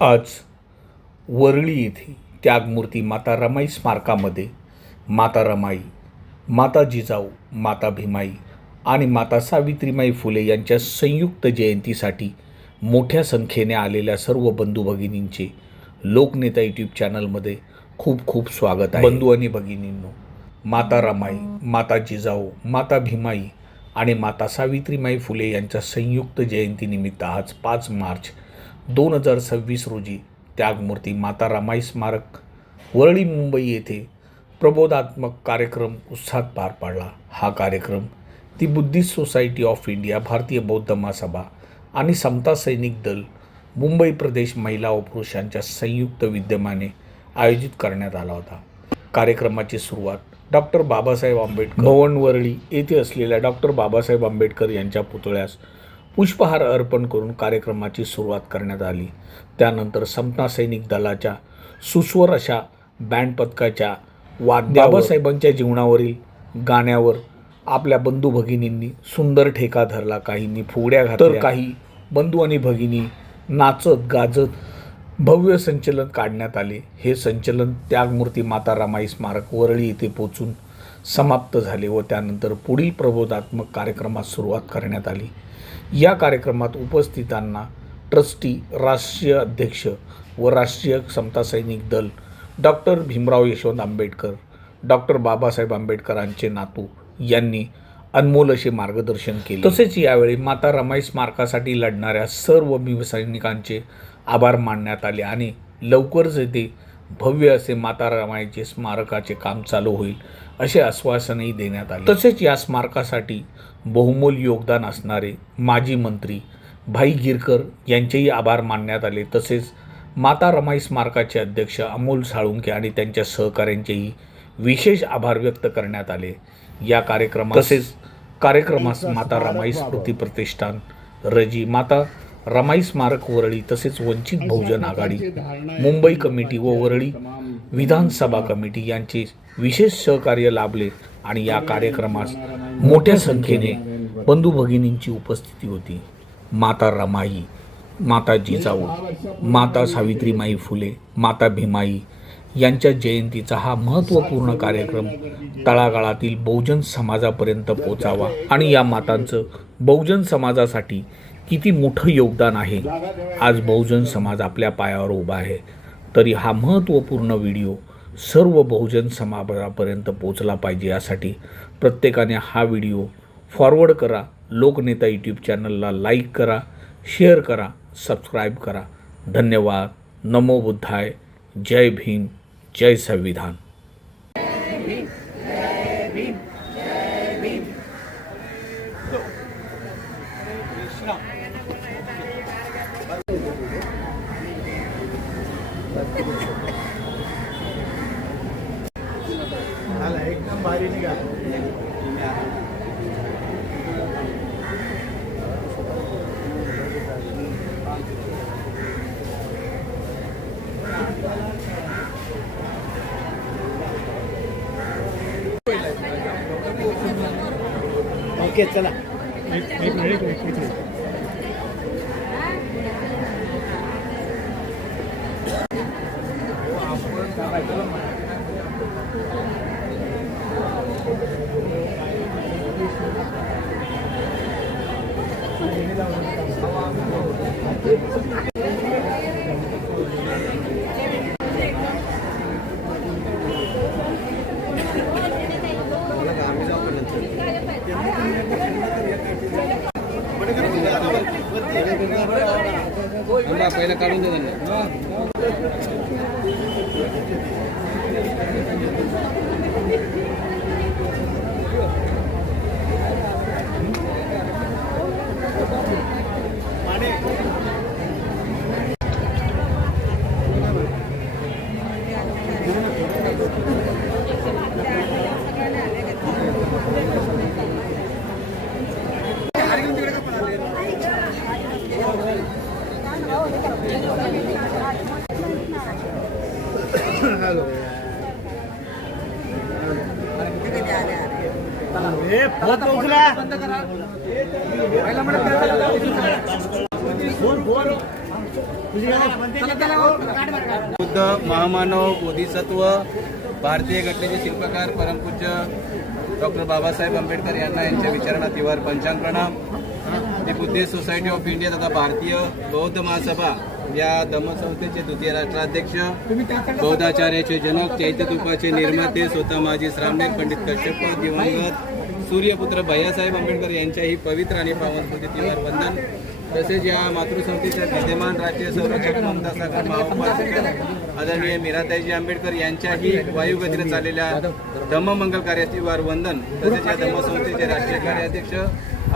आज वरळी येथे त्यागमूर्ती माता रमाई स्मारकामध्ये माता रमाई, माता जिजाऊ, माता भीमाई आणि माता सावित्रीबाई फुले यांच्या संयुक्त जयंतीसाठी मोठ्या संख्येने आलेल्या सर्व बंधू भगिनींचे लोकनेता यूट्यूब चॅनलमध्ये खूप खूप स्वागत आहे। बंधू आणि भगिनींनो, माता रमाई, माता जिजाऊ, माता भीमाई आणि माता सावित्रीबाई फुले यांच्या संयुक्त जयंतीनिमित्त आज 5 मार्च 2026 रोजी त्यागमूर्ती माता रमाई स्मारक वरळी मुंबई येथे प्रबोधात्मक कार्यक्रम उत्साहात पार पाडला। हा कार्यक्रम दी बुद्धिस्ट सोसायटी ऑफ इंडिया, भारतीय बौद्ध महासभा आणि समता सैनिक दल मुंबई प्रदेश महिला व पुरुषांच्या संयुक्त विद्यमाने आयोजित करण्यात आला होता। कार्यक्रमाची सुरुवात डॉक्टर बाबासाहेब आंबेडकर भवन वरळी येथे असलेल्या डॉक्टर बाबासाहेब आंबेडकर यांच्या पुतळ्यास पुष्पहार अर्पण करून कार्यक्रमाची सुरुवात करण्यात आली। त्यानंतर समता सैनिक दलाच्या सुस्वर अशा बँड पथकाच्या वाद्यावर बाबासाहेबांच्या जीवनावरील गाण्यावर आपल्या बंधू भगिनींनी सुंदर ठेका धरला। काहींनी फुगड्या घातल्या तर काही बंधू आणि भगिनी नाचत गाजत भव्य संचलन काढण्यात आले। हे संचलन त्यागमूर्ती माता रमाई स्मारक वरळी येथे पोहोचून समाप्त झाले व त्यानंतर पुढील प्रबोधात्मक कार्यक्रमास सुरुवात करण्यात आली। या कार्यक्रमात उपस्थितांना ट्रस्टी, राष्ट्रीय अध्यक्ष व राष्ट्रीय समता सैनिक दल डॉक्टर भीमराव यशवंत आंबेडकर, डॉक्टर बाबासाहेब आंबेडकरांचे नातू यांनी अनमोल असे मार्गदर्शन केले। तसेच यावेळी माता रमाई स्मारकासाठी लढणाऱ्या सर्व भीमसैनिकांचे आभार मानण्यात आले आणि लवकरच येथे भव्य असे माता रमाईचे स्मारकाचे काम चालू होईल असे आश्वासनही देण्यात आले। तसेच या स्मारकासाठी बहुमोल योगदान असणारे माजी मंत्री भाई गिरकर यांचेही आभार मानण्यात आले। तसेच माता रमाई स्मारकाचे अध्यक्ष अमोल साळुंखे आणि त्यांच्या सहकाऱ्यांचेही विशेष आभार व्यक्त करण्यात आले। या कार्यक्रमास माता रमाई स्मृती प्रतिष्ठान, रजी, माता रमाई स्मारक वरळी तसेच वंचित बहुजन आघाडी मुंबई कमिटी व वरळी विधानसभा कमिटी यांचे विशेष सहकार्य लाभले आणि या कार्यक्रमास मोठ्या संख्येने बंधू भगिनींची उपस्थिती होती। माता रमाई, माता जिजाऊ, माता सावित्रीबाई फुले, माता भीमाई यांच्या जयंतीचा हा महत्त्वपूर्ण कार्यक्रम तळागाळातील बहुजन समाजापर्यंत पोहोचावा आणि या मातांचं बहुजन समाजासाठी किती मोठं योगदान आहे। आज बहुजन समाज आपल्या पायावर उभा आहे, तरी हा महत्त्वपूर्ण व्हिडिओ सर्व बहुजन समाजापर्यंत पोहोचला पाहिजे। यासाठी प्रत्येकाने हा व्हिडिओ फॉरवर्ड करा, लोकनेता यूट्यूब चॅनलला लाईक करा, शेअर करा, सबस्क्राईब करा। धन्यवाद। नमो बुद्धाय। जय भीम, जय संविधान। एकदम भारी निघाला। ओके चला एक मिनिट पहिला काढून दे त्यांना। हॅलो बंद करा। बुद्ध महामानव बोधिसत्व भारतीय घटनेचे शिल्पकार परमपूज्य डॉक्टर बाबासाहेब आंबेडकर यांना यांच्या विचारांना तिवार पंचांग प्रणाम. दी बुद्धिस्ट सोसायटी ऑफ इंडिया तथा भारतीय बौद्ध महासभा या धम्मसंस्थेचे द्वितीय राष्ट्राध्यक्ष, बौद्धाचार्याचे जनक, चैत्यतुपाचे निर्माते, स्वतः माजी श्रामणेर पंडित कश्यप, दिवंगत सूर्यपुत्र भैयासाहेब आंबेडकर यांच्याही पवित्र आणि पावन स्मृती तिवार वंदन. तसेच या मातृसंस्थेच्या विद्यमान राज्य संरक्षक ममता सागर महाउपासिका आदरणीय मीराताईजी आंबेडकर यांच्याही वायुगतीने चाललेल्या धम्ममंगल कार्यातिवार वंदन. तसेच या धम्मसंस्थेचे राष्ट्रीय कार्याध्यक्ष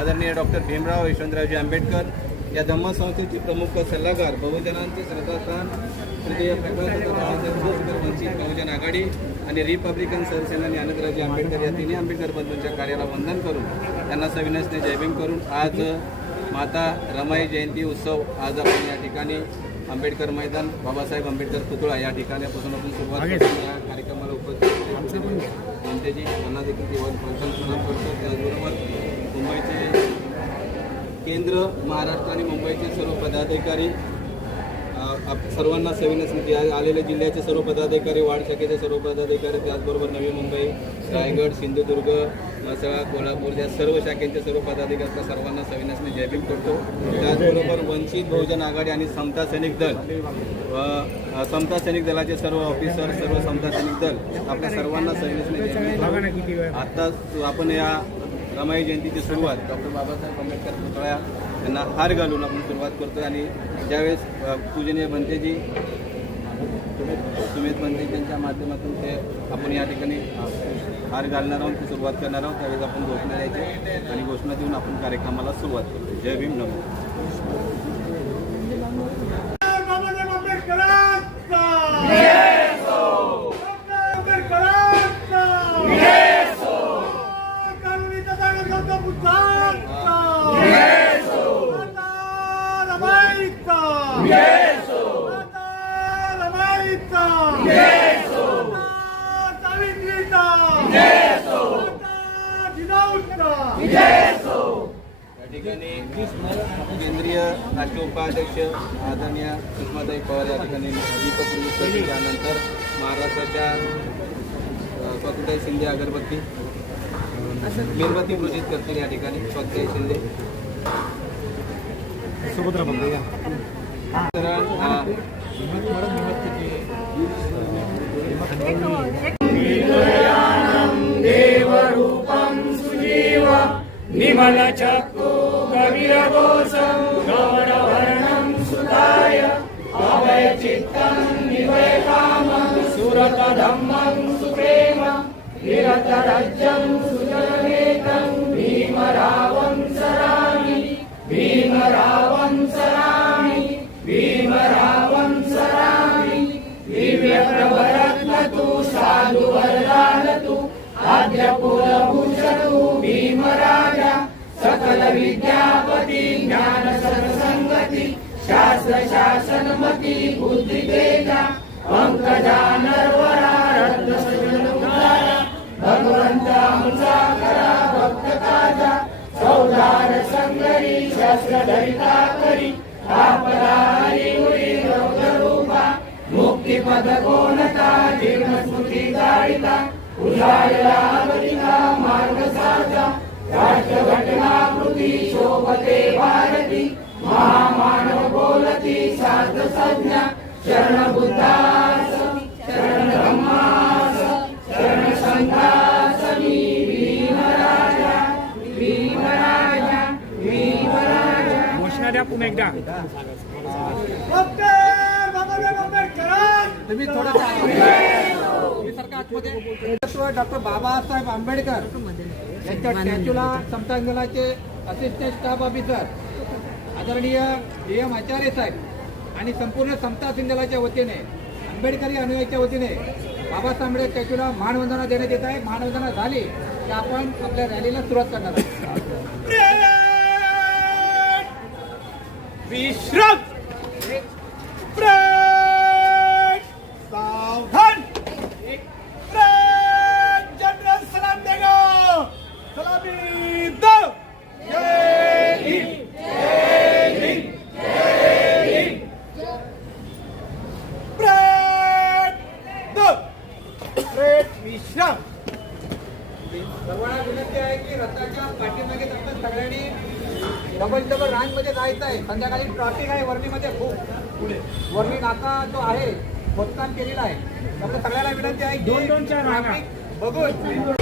आदरणीय डॉक्टर भीमराव यशवंतरावजी आंबेडकर, या धम्मसंस्थेचे प्रमुख सल्लागार, बहुजनांचे श्रद्धास्थान श्री वंचित बहुजन आघाडी आणि रिपब्लिकन सरसेनानी आनंदरावजी आंबेडकर या तिन्ही आंबेडकर बंधूंच्या कार्याला वंदन करून त्यांना सविनयने जयभीम करून आज माता रमाई जयंती उत्सव आज आपण या ठिकाणी आंबेडकर मैदान, बाबासाहेब आंबेडकर पुतळा या ठिकाणापासून आपण सुरुवात करतो. या कार्यक्रमाला उपस्थित जनतेची यांना देखील दिवाळी पंचांग प्रणाम करतो. त्याचबरोबर मुंबईचे केंद्र, महाराष्ट्र आणि मुंबईचे सर्व पदाधिकारी, सर्वांना सविनय आलेले जिल्ह्याचे सर्व पदाधिकारी, वार्ड शाखेचे सर्व पदाधिकारी, त्याचबरोबर नवी मुंबई, रायगड, सिंधुदुर्ग, सगळा कोल्हापूर या सर्व शाखेचे सर्व पदाधिकारी सर्वांना सविनय जयभीम करतो. त्याचबरोबर वंचित बहुजन आघाडी आणि समता सैनिक दल, समता सैनिक दलाचे सर्व ऑफिसर, सर्व समता सैनिक दल आपल्या सर्वांना सविनय जयभीम. आता आपण या रमाई जयंतीची सुरुवात डॉक्टर बाबासाहेब आंबेडकर पुतळ्या यांना हार घालून आपण सुरुवात करतो. आणि ज्यावेळेस पूजनीय बनतेजी सुमित बनतेजींच्या माध्यमातून ते आपण या ठिकाणी हार घालणार आहोत, ती सुरुवात करणार आहोत. त्यावेळेस आपण घोषणा द्यायची आणि घोषणा देऊन आपण कार्यक्रमाला सुरुवात करतो. जय भीम. या ठिकाणी केंद्रीय राष्ट्रीय उपाध्यक्ष आदरणीय सुषमाताई पवार या ठिकाणी दीपपूर्वी त्यानंतर महाराष्ट्राच्या स्वातंत्र्य शिंदे अगरबत्ती मेणबत्ती पूजित करतील. या ठिकाणी स्वातंत्र्य शिंदे सुभद्रा निमलचक्षु कविरघोषं गौरवर्णं सुधाय अभयचित्तं निवैकामं सुरतधम्मं सुप्रेम निरतराज्यं सुजनेतं भीमरावं सरामि भीमरावं सरामि भीमरावं सरामि दिव्यप्रभरत्नतु साधुवरदानतु आद्यकुलभूषतु भीमराजा सकल विद्यापति ज्ञान सरसंगति शास्त्र शासनमति बुद्धि तेजा पंकजा नरवरा रत्न सजन उदारा भगवंता मुसाकरा भक्त काजा सौदार संगरी शस्त्र धरिता करी आपदारी उरी रौद्रूपा मुक्ती पद कोणता जीर्ण स्मृती गाडिता उजाडलावतीचा मार्ग साचा राष्ट्र घटनाकृती शोभते भारती महामानव बोलती साध संज्ञा शरण बुद्धास शरण धम्मास शरण संघास भीमराजा भीमराजा भीमराजा. घोषणा द्या पुन्हा एकदा. तुम्ही डॉक्टर बाबासाहेब आंबेडकर यांच्या स्टॅच्यूला समता दलाचे असिस्टंट स्टाफ ऑफिसर आदरणीय DM आचार्य साहेब आणि संपूर्ण समता दलाच्या वतीने आंबेडकरी अनुयायांच्या वतीने बाबासाहेब आंबेडकर स्टॅच्यूला मानवंदना देण्यात येत आहे. मानवंदना झाली की आपण आपल्या रॅलीला सुरुवात करणार आहोत. विश्राम सावधान जनरल सलाम देगा सलामी दो. जय हिंद जय हिंद जय हिंद विश्राम. सर्वांना विनंती आहे की रथाच्या पाठीमागे आपण सगळ्यांनी डबल रांगमध्ये जायचं आहे. संध्याकाळी ट्रॅफिक आहे वर्णीमध्ये खूप. वर्णी नाका जो आहे खोदकाम केलेला आहे. त्यामुळे सगळ्यांना विनंती आहे की ट्रॅफिक बघून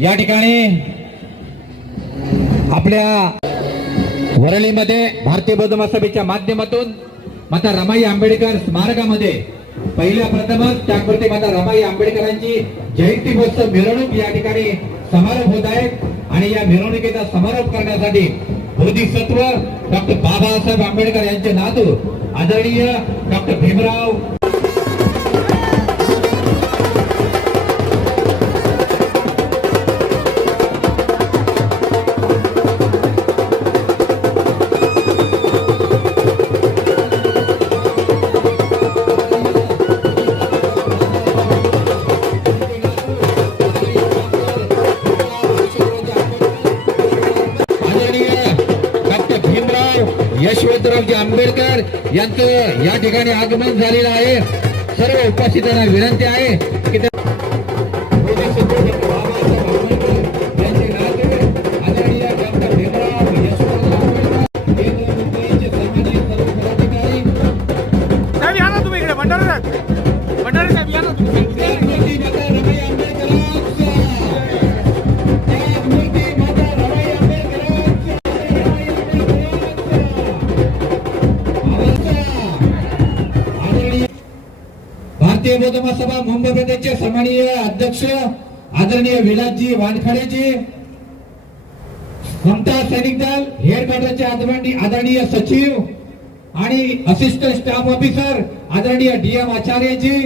या ठिकाणी आपल्या वरळीमध्ये भारतीय बौद्ध महासभेच्या माध्यमातून माता रमाई आंबेडकर स्मारकामध्ये पहिल्या प्रथमच त्यापूर्वी माता रमाई आंबेडकरांची जयंती महोत्सव मिरवणूक या ठिकाणी समारोप होत आहे आणि या मिरवणुकीचा समारोप करण्यासाठी बोधिसत्व डॉक्टर बाबासाहेब आंबेडकर यांचे नातू आदरणीय डॉक्टर भीमराव यशवंतरावजी आंबेडकर यांचं या ठिकाणी आगमन झालेलं आहे। सर्व उपस्थितांना विनंती आहे की भारतीय बौद्ध महासभा मुंबई प्रदेशचे सन्माननीय अध्यक्ष आदरणीय विलासजी वानखडेजी, समता सैनिक दल हेडक्वार्टरचे आदरणीय सचिव आणि असिस्टंट स्टाफ ऑफिसर आदरणीय DM आचार्यजी,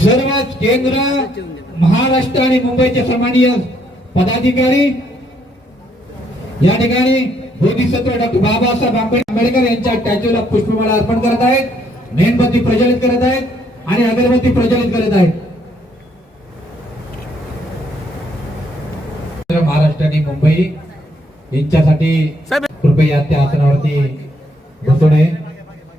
सर्व केंद्र महाराष्ट्र आणि मुंबईचे सन्माननीय पदाधिकारी या ठिकाणी बोधिसत्व डॉक्टर बाबासाहेब आंबेडकर यांच्या स्टॅच्यूला पुष्पमाला अर्पण करत आहेत, मेणबत्ती प्रज्वलित करत आहेत आणि अगरबत्ती प्रज्वलित करत आहेत। महाराष्ट्र आणि मुंबई यांच्यासाठी कृपया त्या आसनावरती बसू नये।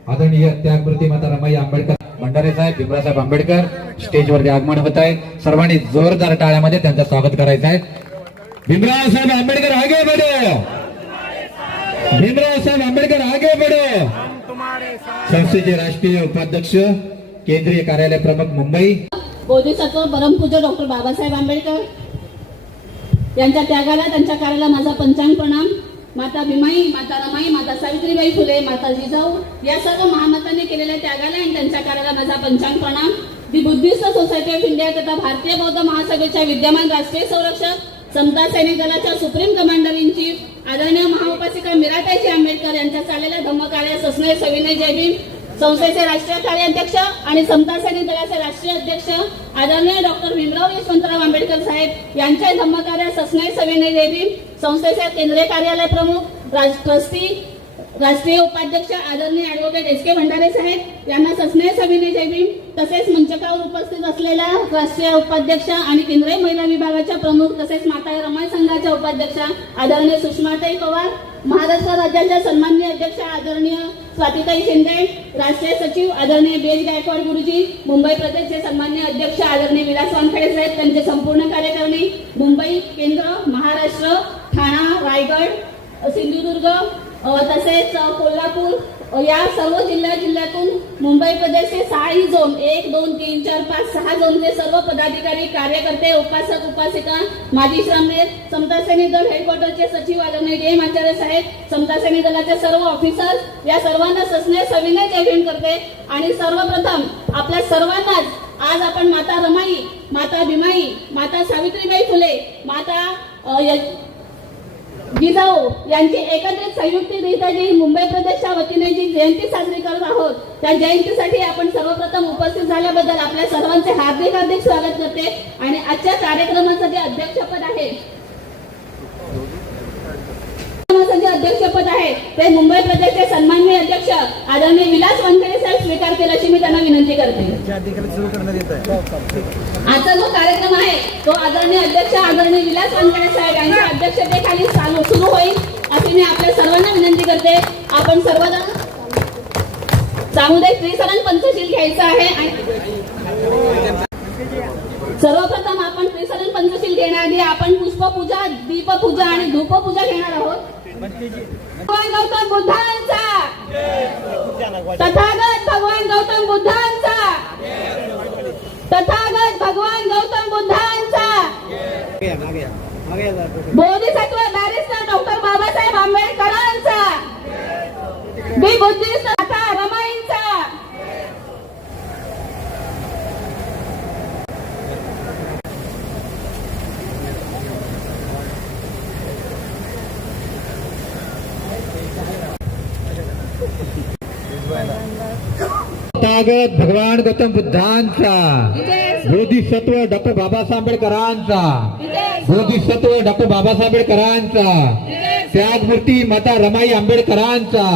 आदरणीय त्यागमूर्ती माता रमाई आंबेडकर भंडारे साहेब, भीमरावसाहेब आंबेडकर स्टेजवरती आगमन होत आहे। सर्वांनी जोरदार टाळ्यामध्ये त्यांचं स्वागत करायचं आहे। भीमरावसाहेब आंबेडकर आगे बढ़ो, भीमरावसाहेब आंबेडकर आगे बढ़ो। संस्थेचे राष्ट्रीय उपाध्यक्ष, केंद्रीय कार्यालय प्रमुख मुंबई, बोधिसत्व परमपूज्य डॉक्टर बाबासाहेब आंबेडकर यांच्या त्यागाला, त्यांच्या कार्याला माझा पंचांग प्रणाम। माता भीमाई, माता रमाई, माता सावित्रीबाई फुले, माता जिजाऊ या सर्व महामातांनी केलेल्या त्यागाला आणि त्यांच्या कार्याला माझा पंचांग प्रणाम। दि बुद्धिस्ट सोसायटी ऑफ इंडिया तथा भारतीय बौद्ध महासभेच्या विद्यमान राष्ट्रीय संरक्षक, समता सैनिक दलाच्या सुप्रीम कमांडर इन चीफ आदरणीय महाउपासिका मीराताईजी आंबेडकर यांच्या चाललेल्या धम्मकार्य सस्नय सविनय जय भीम संस्थेचे राष्ट्रीय कार्याध्यक्ष आणि समता सैनिक दलाचे राष्ट्रीय अध्यक्ष आदरणीय डॉक्टर भीमराव यशवंतराव आंबेडकर साहेब यांच्या धम्मकार्य सस्नय सविनय जय भीम संस्थेचे केंद्रीय कार्यालय प्रमुख, ट्रस्टी राष्ट्रीय उपाध्यक्ष आदरणीय ॲडव्होकेट S.K. भंडारे साहेब यांना सस्नेह सविनय जय भीम. तसेच मंचकावर उपस्थित असलेल्या राष्ट्रीय उपाध्यक्ष आणि केंद्रीय महिला विभागाच्या प्रमुख तसेच माता रमाई संघाच्या उपाध्यक्षा आदरणीय सुषमाताई पवार, महाराष्ट्र राज्याच्या सन्माननीय अध्यक्ष आदरणीय स्वातीताई शिंदे, राष्ट्रीय सचिव आदरणीय B.H. गायकवाड गुरुजी, मुंबई प्रदेशचे सन्माननीय अध्यक्ष आदरणीय विलास वानखेडे साहेब, त्यांचे संपूर्ण कार्यकारिणी, मुंबई केंद्र, महाराष्ट्र, ठाणा, रायगड, सिंधुदुर्ग तसेच कोल्हापूर या सर्व जिल्ह्यातून मुंबई प्रदेशचे 6 झोन 1, 2, 3, 4, 5, 6 झोनचे सर्व पदाधिकारी, कार्यकर्ते, उपासक, उपासिका, माजी श्रमनेर, समता सैनिक दल हेडक्वार्टरचे सचिव आदरणीय D.M. आचार्य साहेब, समता सैनिक दलाचे सर्व ऑफिसर्स, या सर्वांना सस्नेह सविनय जय भीम करते. आणि सर्वप्रथम आपल्या सर्वांनाच आज आपण माता रमाई, माता भीमाई, माता सावित्रीबाई फुले, माता जिजाऊ यांची एकत्रित संयुक्तरित्या जी मुंबई प्रदेशच्या वतीने जी जयंती साजरी करत आहोत, त्या जयंतीसाठी आपण सर्वप्रथम उपस्थित झाल्याबद्दल आपल्या सर्वांचे हार्दिक हार्दिक स्वागत करते. आणि आजच्या कार्यक्रमाचं जे अध्यक्षपद आहे ते मुंबई प्रदेशचे सन्माननीय अध्यक्ष आदरणीय विलास वानखेडे साहेब स्वीकारतील अशी मी त्यांना विनंती करते. आजचा जो कार्यक्रम आहे तो आदरणीय अध्यक्ष आदरणीय विलास वानखेडे साहेब यांच्या अध्यक्षतेखाली सुरू होईल अशी मी आपल्या सर्वांना विनंती करते. आपण सर्वजण सामुदायिक त्रिसरण पंचशील घ्यायचं आहे. आणि सर्वप्रथम आपण त्रिसरण पंचशील घेण्याआधी आपण पुष्पपूजा, दीपपूजा आणि धूपपूजा घेणार आहोत. भगवान गौतम बुद्धांचा, तथागत भगवान गौतम बुद्धांचा, तथागत भगवान गौतम बुद्धांचा, बोधिसत्व बॅरिस्टर डॉक्टर बाबासाहेब आंबेडकरांचा, मी बुद्धिस्ट माता रमाईंचा, तथागत भगवान गौतम बुद्धांचा, बोधिसत्व डॉक्टर बाबासाहेब आंबेडकरांचा, बोधिसत्व डॉक्टर बाबासाहेब आंबेडकरांचा, त्यागमूर्ती माता रमाई आंबेडकरांचा,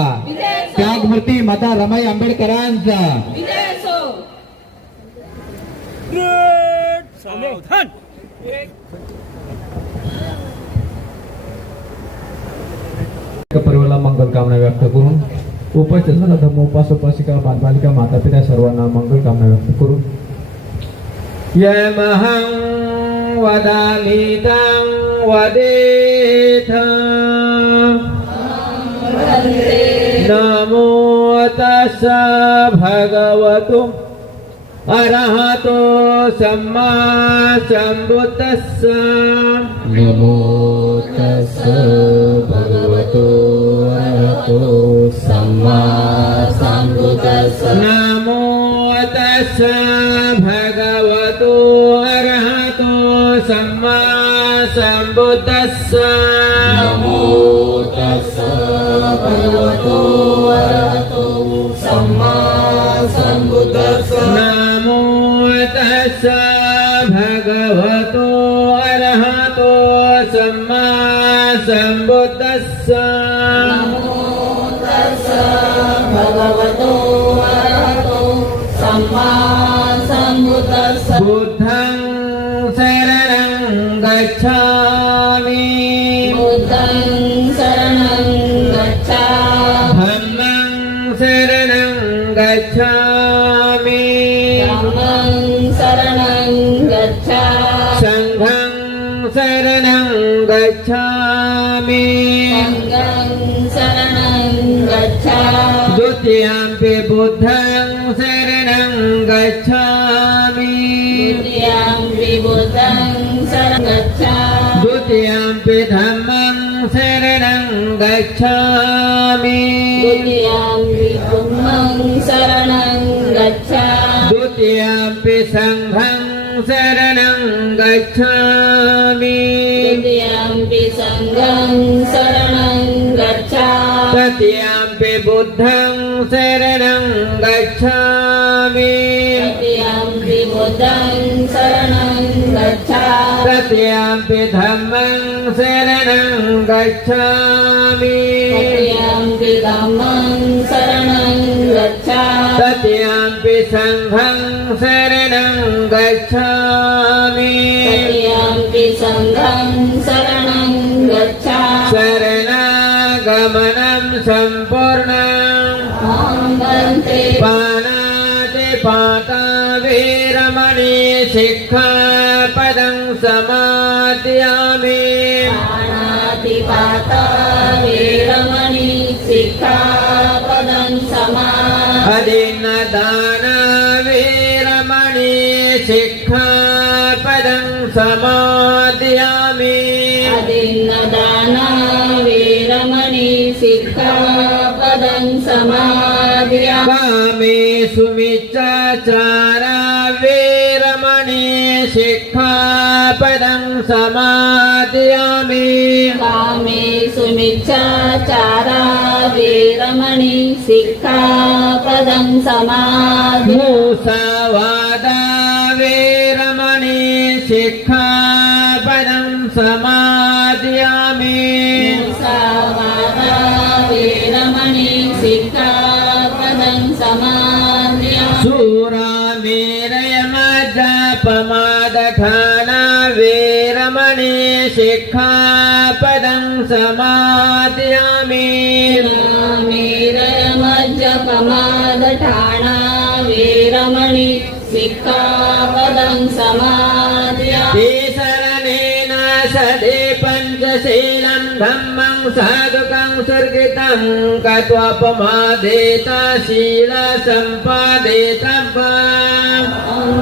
त्यागमूर्ती माता रमाई आंबेडकरांचा. परिवाराला मंगल कामना व्यक्त करून उपस्थित असलेल्या धर्मोपासक उपासिका बालबालिका माता पिता सर्वांना मंगल कामना व्यक्त करून यमहं वदामि तं वदेथ नमो तस्स भगवतो अरहतो सम्मा सम्बुद्धस्स नमो तस्स भगवतो अरहतो सम्मा सम्बुद्धस्स नमो तस्स भगवतो अरहतो सम्मा सम्बुद्धस्स नमो तस्स भगवतो अरहतो सम्मा सम्बुद्धस्स नमो तस्स भगवतो अरहतो सम्मा सम्बुद्धस्स नमो तस्स भगवतो अरहतो सम्मा सम्बुद्धस्स बुद्धं शरणं गच्छामि बुद्धं शरणं गच्छामि, धम्मं शरणं गच्छामि धम्मं शरणं गच्छामि, संघं शरणं गच्छामि संघं शरणं गच्छामि, द्वितीयंपि बुद्धं शरणं गच्छामि द्वितीयंपि बुद्धं शरणं गच्छामि, द्वितीयंपि धम्मं शरणं गच्छामि द्वितीयंपि धम्मं शरणं गच्छामि, द्वितीयंपि संघं शरणं गच्छामि द्वितीयंपि संघं शरणं गच्छामि, तृतीयंपि बुद्धं शरणं गच्छामि तृतीयंपि बुद्धं शरणं गच्छामि तृतीयम्पि धम्मं शरणं गच्छामि तृतीयम्पि धम्मं शरणं गच्छामि तृतीयम्पि संघं शरणं गच्छामि तृतीयम्पि संघं शरणं गच्छामि शरणागमनं सम्पूर्णम् ॐ वन्दे पानातिपाता वीरमणि शिक्षापदं समादयामि प्राणातिपाता वीरमणि सिक्खापदं समादयामि अदिन्नदान वीरमणि शिक्षापदं समादयामि अदिन्नदान वीरमणि सिक्खापदं समादयामि कामेषु मिच्छाचारा वीरमणि शिक्षापदं समादयामि कामेषु मिच्छाचारा वीरमणि सिक्खापदं समादयामि मूसावादा वीरमणि शिक्षापदं समादयामि मुसावादा वीरमणि सिक्खापदं समादयामि शूरामेरयमज्जपमादठाना वीरमणि शिक्षापदं समादयामि मीरमज्जपमादठाणा वीरमणि सिक्खापदं समादयामि शरणेन सदे पञ्चशीलं धम्मं साधुकं सुर्गितं कत्वपमादेत शील सम्पादेतं ॐ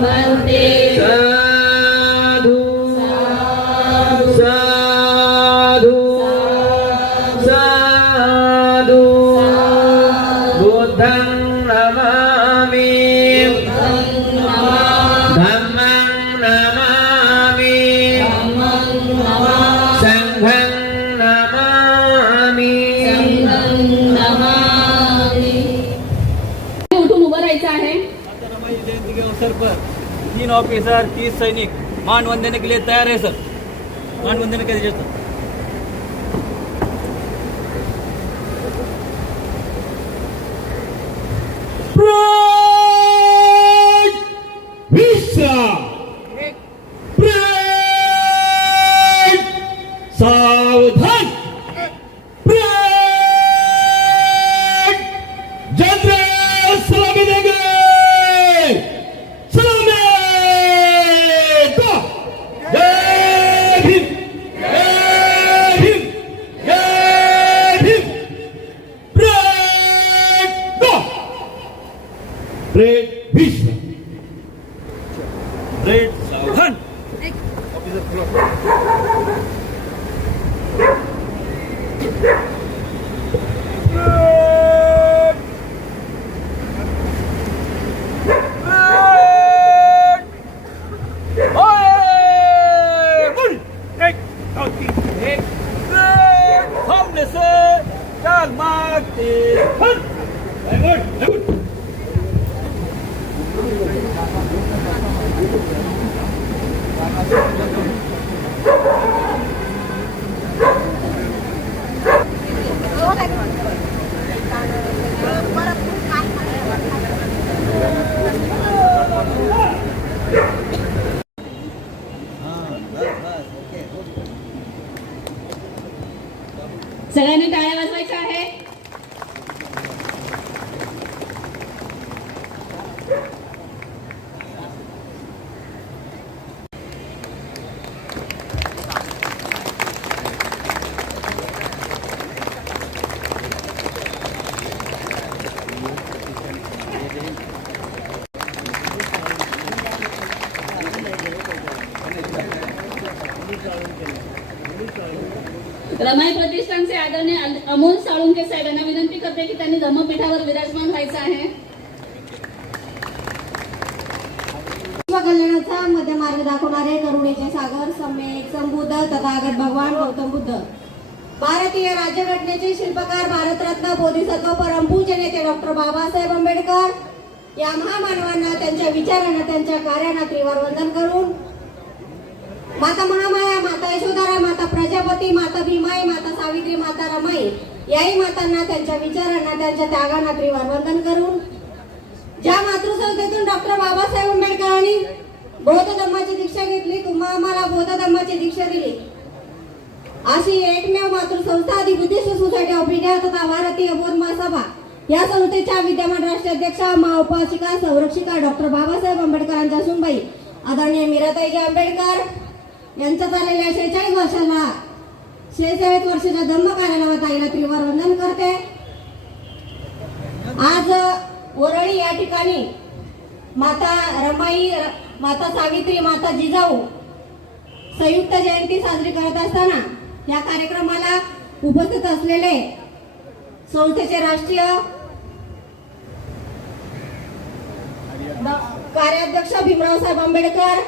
वन्दे साधु साधु साधु बुद्धं नमामि धम्मं नमामि संघं नमामि उठून उभं राहायचं आहे. रमाई जयंती के अवसर पर 3 ऑफिसर 30 सैनिक मानवंदन के लिए तैयार है सर. मानवंदन कर दीजिए सर. सावधान जंद्र सलामी देंगे सलामी को जय भीम जय भीम जय भीम परेड को परेड विश्व रेड सावधान. थांबले सर. चाल मागते. सगळ्यांनी टाळ्या वाजवायच्या आहे. रमाई प्रतिष्ठानचे आदरणीय अमोल साळुंके साहेब यांना विनंती करते की त्यांनी धम्मपीठावर विराजमान व्हायचं आहे. कल्याणाचा मध्य मार्ग दाखवणारे करुणेचे सागर सम्यक संबुद्ध तथागत भगवान गौतम बुद्ध, भारतीय राज्यघटनेचे शिल्पकार भारतरत्न बोधिसत्व परमपूज्य नेते डॉक्टर बाबासाहेब आंबेडकर या महामानवांना त्यांच्या विचारांना त्यांच्या कार्यांना त्रिवार वंदन करून माता महामाया, माता यशोधरा, माता प्रजापती, माता भीमाई, माता सावित्री, माता रमाई याही मातांना त्यांच्या विचारांना त्यांच्या त्यागांना त्रिवार वंदन करून ज्या मातृसंस्थेतून डॉक्टर बाबासाहेब आंबेडकरांनी बौद्ध धर्माची दीक्षा घेतली, तुम्हाला बौद्ध धर्माची दीक्षा दिली, अशी एकमेव मातृसंस्था आदि बुद्धिस्ट सोसायटी ऑफ इंडिया तथा भारतीय बौद्ध महासभा या संस्थेच्या विद्यमान राष्ट्राध्यक्षा, उपासिका, संरक्षिका डॉक्टर बाबासाहेब आंबेडकरांच्या सुनबाई आदरणीय मीराताईजी आंबेडकर यांच्या झालेल्या 46 वर्षाला 46 वर्षाच्या धम्म कार्याला ताईला त्रिवार वंदन करते. आज वरळी या ठिकाणी माता रमाई, माता सावित्री, माता जिजाऊ संयुक्त जयंती साजरी करत असताना या कार्यक्रमाला उपस्थित असलेले संस्थेचे राष्ट्रीय कार्याध्यक्ष भीमराव साहेब आंबेडकर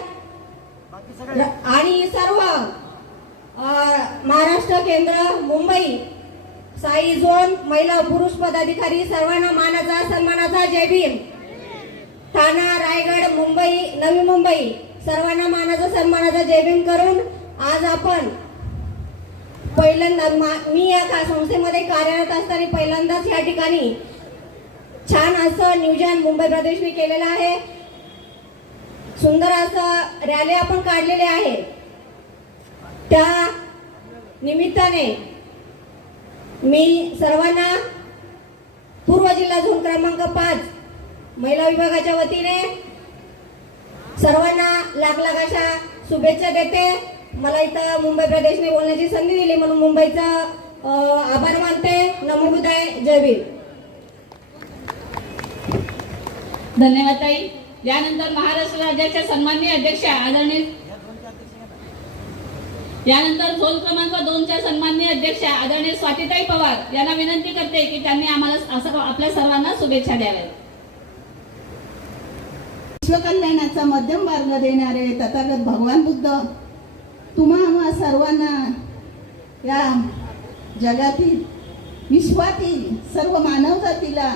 आणि सर्व महाराष्ट्र केंद्र, मुंबई, साई झोन, महिला पुरुष पदाधिकारी सर्वांना मानाचा सन्मानाचा जय भीम. ठाणा, रायगड, मुंबई, नवी मुंबई सर्वांना मानाचा सन्मानाचा जय भीम करून आज आपण पहिल्यांदा मी या संस्थेमध्ये कार्यरत असताना पहिल्यांदाच या ठिकाणी छान असं नियोजन मुंबई प्रदेशने केलेलं आहे. सुंदर असं रॅली आपण काढलेले आहे. त्या निमित्ताने मी सर्वांना पूर्व जिल्हा झोन क्रमांक 5 महिला विभागाच्या वतीने सर्वांना लाख अशा शुभेच्छा देते. मला इथं मुंबई प्रदेशने बोलण्याची संधी दिली म्हणून मुंबईचा आभार मानते. नमो बुद्धाय, जय भीम. धन्यवाद ताई. यानंतर महाराष्ट्र राज्याच्या सन्माननीय अध्यक्षा आदरणीय झोन क्रमांक 2च्या सन्माननीय अध्यक्षा आदरणीय स्वातीताई पवार यांना विनंती करते की त्यांनी आम्हाला आपल्या सर्वांना शुभेच्छा द्याव्यात. विश्वकल्याणाचा मध्यम मार्ग देणारे तथागत भगवान बुद्ध तुम्हा सर्वांना या जगातील विश्वातील सर्व मानवजातीला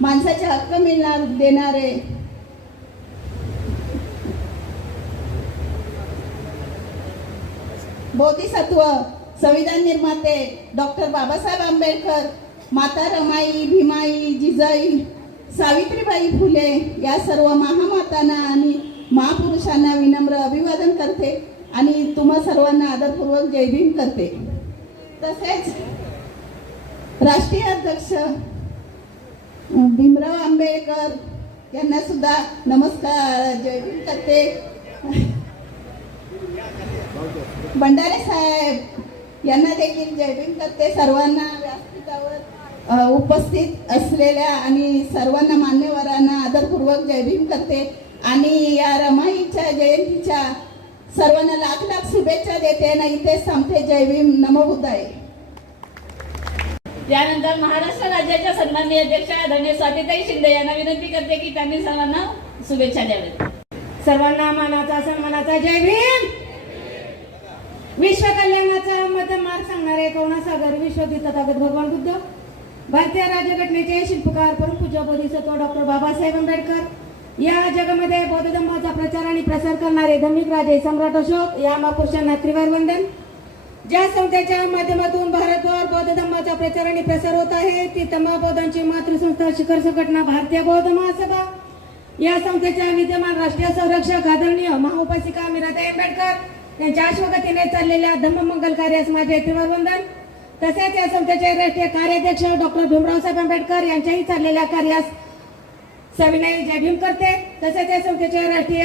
माणसाचे हक्क मिळणार देणारे बोधिसत्व संविधान निर्माते डॉक्टर बाबासाहेब आंबेडकर, माता रमाई, भीमाई, जिजाई, सावित्रीबाई फुले या सर्व महामातांना आणि महापुरुषांना विनम्र अभिवादन करते आणि तुम्हा सर्वांना आदरपूर्वक जय भीम करते. तसेच राष्ट्रीय अध्यक्ष भीमराव आंबेडकर यांना सुद्धा नमस्कार, जय भीम करते. भंडारे साहेब यांना देखील जय भीम करते. सर्वांना व्यासपीठावर उपस्थित असलेल्या आणि सर्वांना मान्यवरांना आदरपूर्वक जय भीम करते आणि या रमाईच्या जयंतीच्या सर्वांना लाख शुभेच्छा देते आणि इथेच थांबते. जय भीम. नमो बुद्धाय. यानंतर महाराष्ट्र राज्याच्या सन्माननीय अध्यक्षा आदरणीय स्वातीताई शिंदे यांना विनंती करते की त्यांनी सर्वांना शुभेच्छा द्याव्यात. सर्वांना मानाचा सन्मानाचा जय भीम. विश्व कल्याणाचा मध्यम मार्ग सांगणारे करुणासागर विश्वदूत तथागत भगवान बुद्ध, भारतीय राज्यघटनेचे शिल्पकार परमपूज्य बोधिसत्व डॉक्टर बाबासाहेब आंबेडकर, या जगामध्ये बौद्ध धर्माचा प्रचार आणि प्रसार करणारे धार्मिक राजे सम्राट अशोक या महापुरुषांना त्रिवार वंदन. ज्या संस्थेच्या माध्यमातून भारतभर बौद्ध धर्माचा प्रचार आणि प्रसार होत आहे ती तमाम बौद्धांची मातृसंस्था शिखर संघटना भारतीय बौद्ध महासभा. या संस्थेच्या विद्यमान राष्ट्रीय संरक्षक आदरणीय महाउपासिका मीराताई आंबेडकर यांच्या अश्वगतीने चाललेल्या धम्ममंगल कार्यास माझे त्रिवार वंदन. तसेच या संस्थेचे राष्ट्रीय कार्याध्यक्ष डॉक्टर भीमराव साहेब आंबेडकर यांच्याही चाललेल्या कार्यास सविनय जय भीम करते. तसेच या संस्थेचे राष्ट्रीय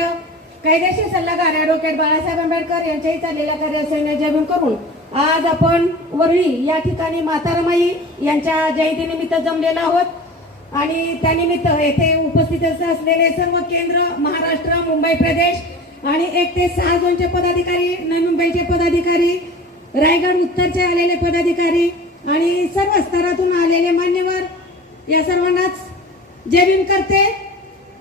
कायदेशीर सल्लागार ॲडव्होकेट बाळासाहेब आंबेडकर यांच्याही चाललेल्या कार्यास सविनय जय भीम करून आज आपण वरळी या ठिकाणी माता रमाई यांच्या जयंतीनिमित्त जमलेलो आहोत आणि त्यानिमित्त येथे उपस्थित असलेले सर्व केंद्र, महाराष्ट्र, मुंबई प्रदेश आणि 1 ते 6 झोनचे पदाधिकारी, नवी मुंबईचे पदाधिकारी, रायगड उत्तरचे आलेले पदाधिकारी आणि सर्व स्तरातून आलेले मान्यवर या सर्वांनाच जय भीम करते.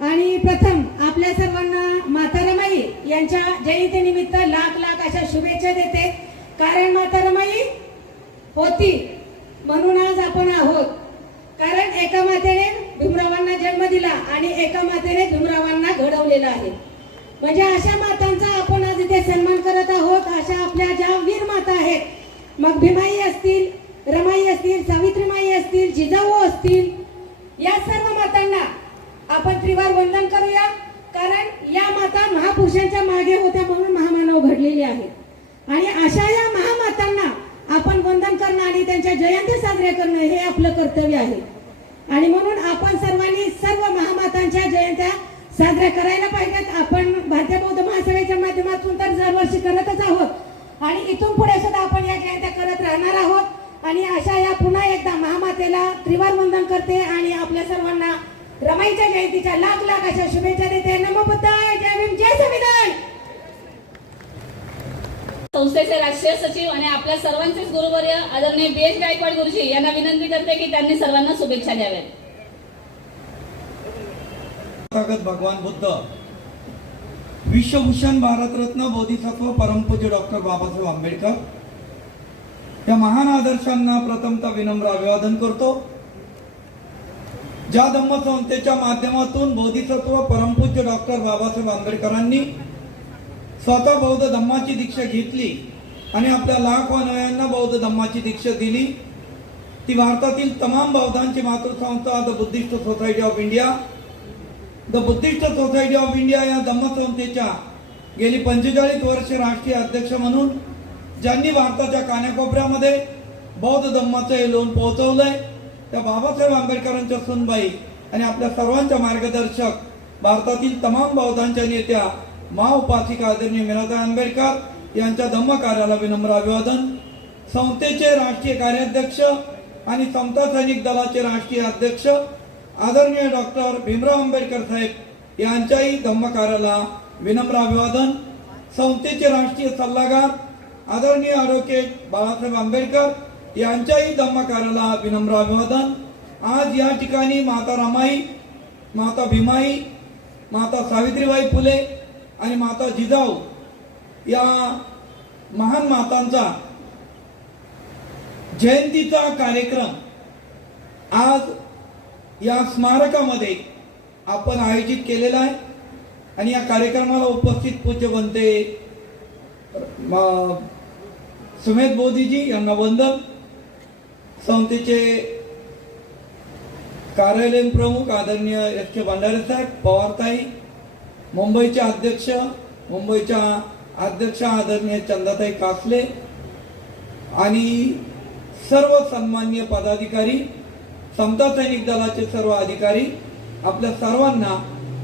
आणि प्रथम आपल्या सर्वांना माता रमाई यांच्या जयंतीनिमित्त लाख अशा शुभेच्छा देते. कारण माता रमाई होती म्हणून आज आपण आहोत. कारण एका मातेने भीमरावांना जन्म दिला आणि आणि एका मातेने भीमरावांना घडवलेलं आहे. म्हणजे अशा मातांचा आपण आज इथे सन्मान करत आहोत. अशा आपल्या ज्या वीर माता आहेत, मग भीमाई असतील, रमाई असतील, सावित्रीमाई असतील, जिजाऊ असतील, या सर्व मातांना आपण त्रिवार वंदन करूया. कारण या माता महापुरुषांच्या मागे होत्या म्हणून महामानव घडलेले आहेत आणि अशा या महामातांना आपण वंदन करणं आणि त्यांच्या जयंती साजऱ्या करणं हे आपलं कर्तव्य आहे. आणि म्हणून आपण सर्वांनी सर्व महामातांच्या जयंत्या साजऱ्या करायला पाहिजेत. आपण भारतीय बौद्ध महासभेच्या माध्यमातून तर दरवर्षी करतच आहोत आणि इथून पुढे सुद्धा आपण या जयंत्या करत राहणार आहोत. आणि अशा या पुन्हा एकदा महामातेला त्रिवार वंदन करते आणि आपल्या सर्वांना रमाईच्या जयंतीच्या लाख लाख अशा शुभेच्छा देते. नमो बुद्धाय, जय भीम, जय संविधान. संस्थेचे राष्ट्रीय सचिव आणि आपल्या सर्वांचेच गुरुवर्य आदरणीय BH गायकवाड गुरुजी यांना विनंती करते की त्यांनी सर्वांना शुभेच्छा द्याव्यात. भगवान बुद्ध, विश्वभूषण, भारतरत्न, बोधिसत्व, परमपूज्य डॉक्टर बाबासाहेब आंबेडकर या महान आदर्शांना प्रथमतः विनम्र अभिवादन करतो. ज्या धम्मसंस्थेच्या माध्यमातून बोधिसत्व परमपूज्य डॉक्टर बाबासाहेब आंबेडकरांनी स्वतः बौद्ध धम्माची दीक्षा घेतली आणि आपल्या लाखो अनुयायांना बौद्ध धम्माची दीक्षा दिली, ती भारतातील तमाम बौद्धांची मातृसंस्था the Buddhist society of India. The Buddhist society of India या धम्मसंस्थेच्या गेली 45 वर्षे राष्ट्रीय अध्यक्ष म्हणून ज्यांनी भारताच्या कानाकोपऱ्यामध्ये बौद्ध धम्माचं हे लोण पोहोचवलंय, त्या बाबासाहेब आंबेडकरांच्या सुनबाई आणि आपल्या सर्वांच्या मार्गदर्शक भारतातील तमाम बौद्धांच्या नेत्या महाउपासिका आदरणीय मीराताई आंबेडकर यांच्या धम्म कार्याला विनम्र अभिवादन. संस्थेचे राष्ट्रीय कार्याध्यक्ष आणि समता सैनिक दलाचे राष्ट्रीय अध्यक्ष आदरणीय डॉक्टर भीमराव आंबेडकर साहेब यांच्याही धम्म कार्याला विनम्र अभिवादन. संस्थेचे राष्ट्रीय सल्लागार आदरणीय ॲडव्होकेट बाळासाहेब आंबेडकर यांच्याही धम्म कार्याला विनम्र अभिवादन. आज या ठिकाणी माता रमाई, माता भीमाई, माता सावित्रीबाई फुले आणि माता जिजाऊ या महान मातांचा जयंतीचा कार्यक्रम आज या स्मारकामध्ये आपण आयोजित केलेला आहे. आणि या कार्यक्रमाला उपस्थित पूज्य बनते सुमेध बोधीजी यांना वंदन. संस्थेचे कार्यालयीन प्रमुख आदरणीय SK भंडारे साहेब, पवारताई, मुंबईच्या अध्यक्ष आदरणीय चंदाताई कासले आणि सर्व सन्माननीय पदाधिकारी, समता सैनिक दलाचे सर्व अधिकारी, आपल्या सर्वांना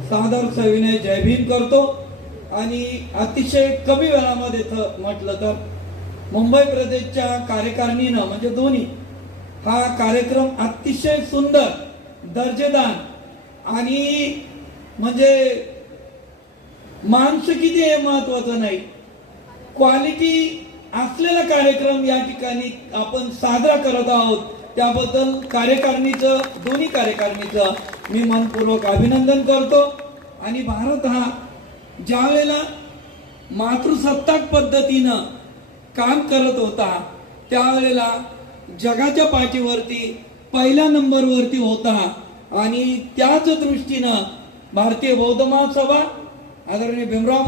सादर सविनय जय भीम करतो. आणि अतिशय कमी वेळामध्ये म्हटलं तर मुंबई प्रदेशच्या कार्यकारिणीनं म्हणजे दोन्ही हा कार्यक्रम अतिशय सुंदर, दर्जेदार आणि म्हणजे माणसं किती हे महत्वाचं नाही, क्वालिटी असलेला कार्यक्रम या ठिकाणी आपण साजरा करत आहोत. त्याबद्दल कार्यकारिणीचं, दोन्ही कार्यकारिणीचं मी मनपूर्वक अभिनंदन करतो. आणि भारत हा ज्या वेळेला मातृसत्ताक पद्धतीनं काम करत होता त्यावेळेला जगाच्या पाठीवरती पहिल्या नंबरवरती होता. आणि त्याच दृष्टीनं भारतीय बौद्ध महासभा आदरणीय भीमराव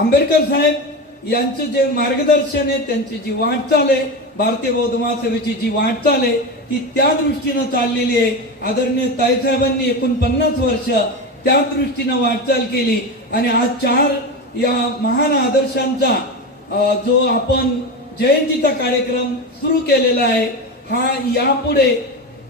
आंबेडकर साहेब यांचं जे मार्गदर्शन आहे, त्यांची जी वाटचाल आहे, भारतीय बौद्ध महासभेची जी वाटचाल आहे ती त्या दृष्टीनं चाललेली आहे. आदरणीय ताईसाहेबांनी 49 वर्ष त्या दृष्टीनं वाटचाल केली. आणि आज 4 या महान आदर्शांचा जो आपण जयंतीचा कार्यक्रम सुरू केलेला आहे हा यापुढे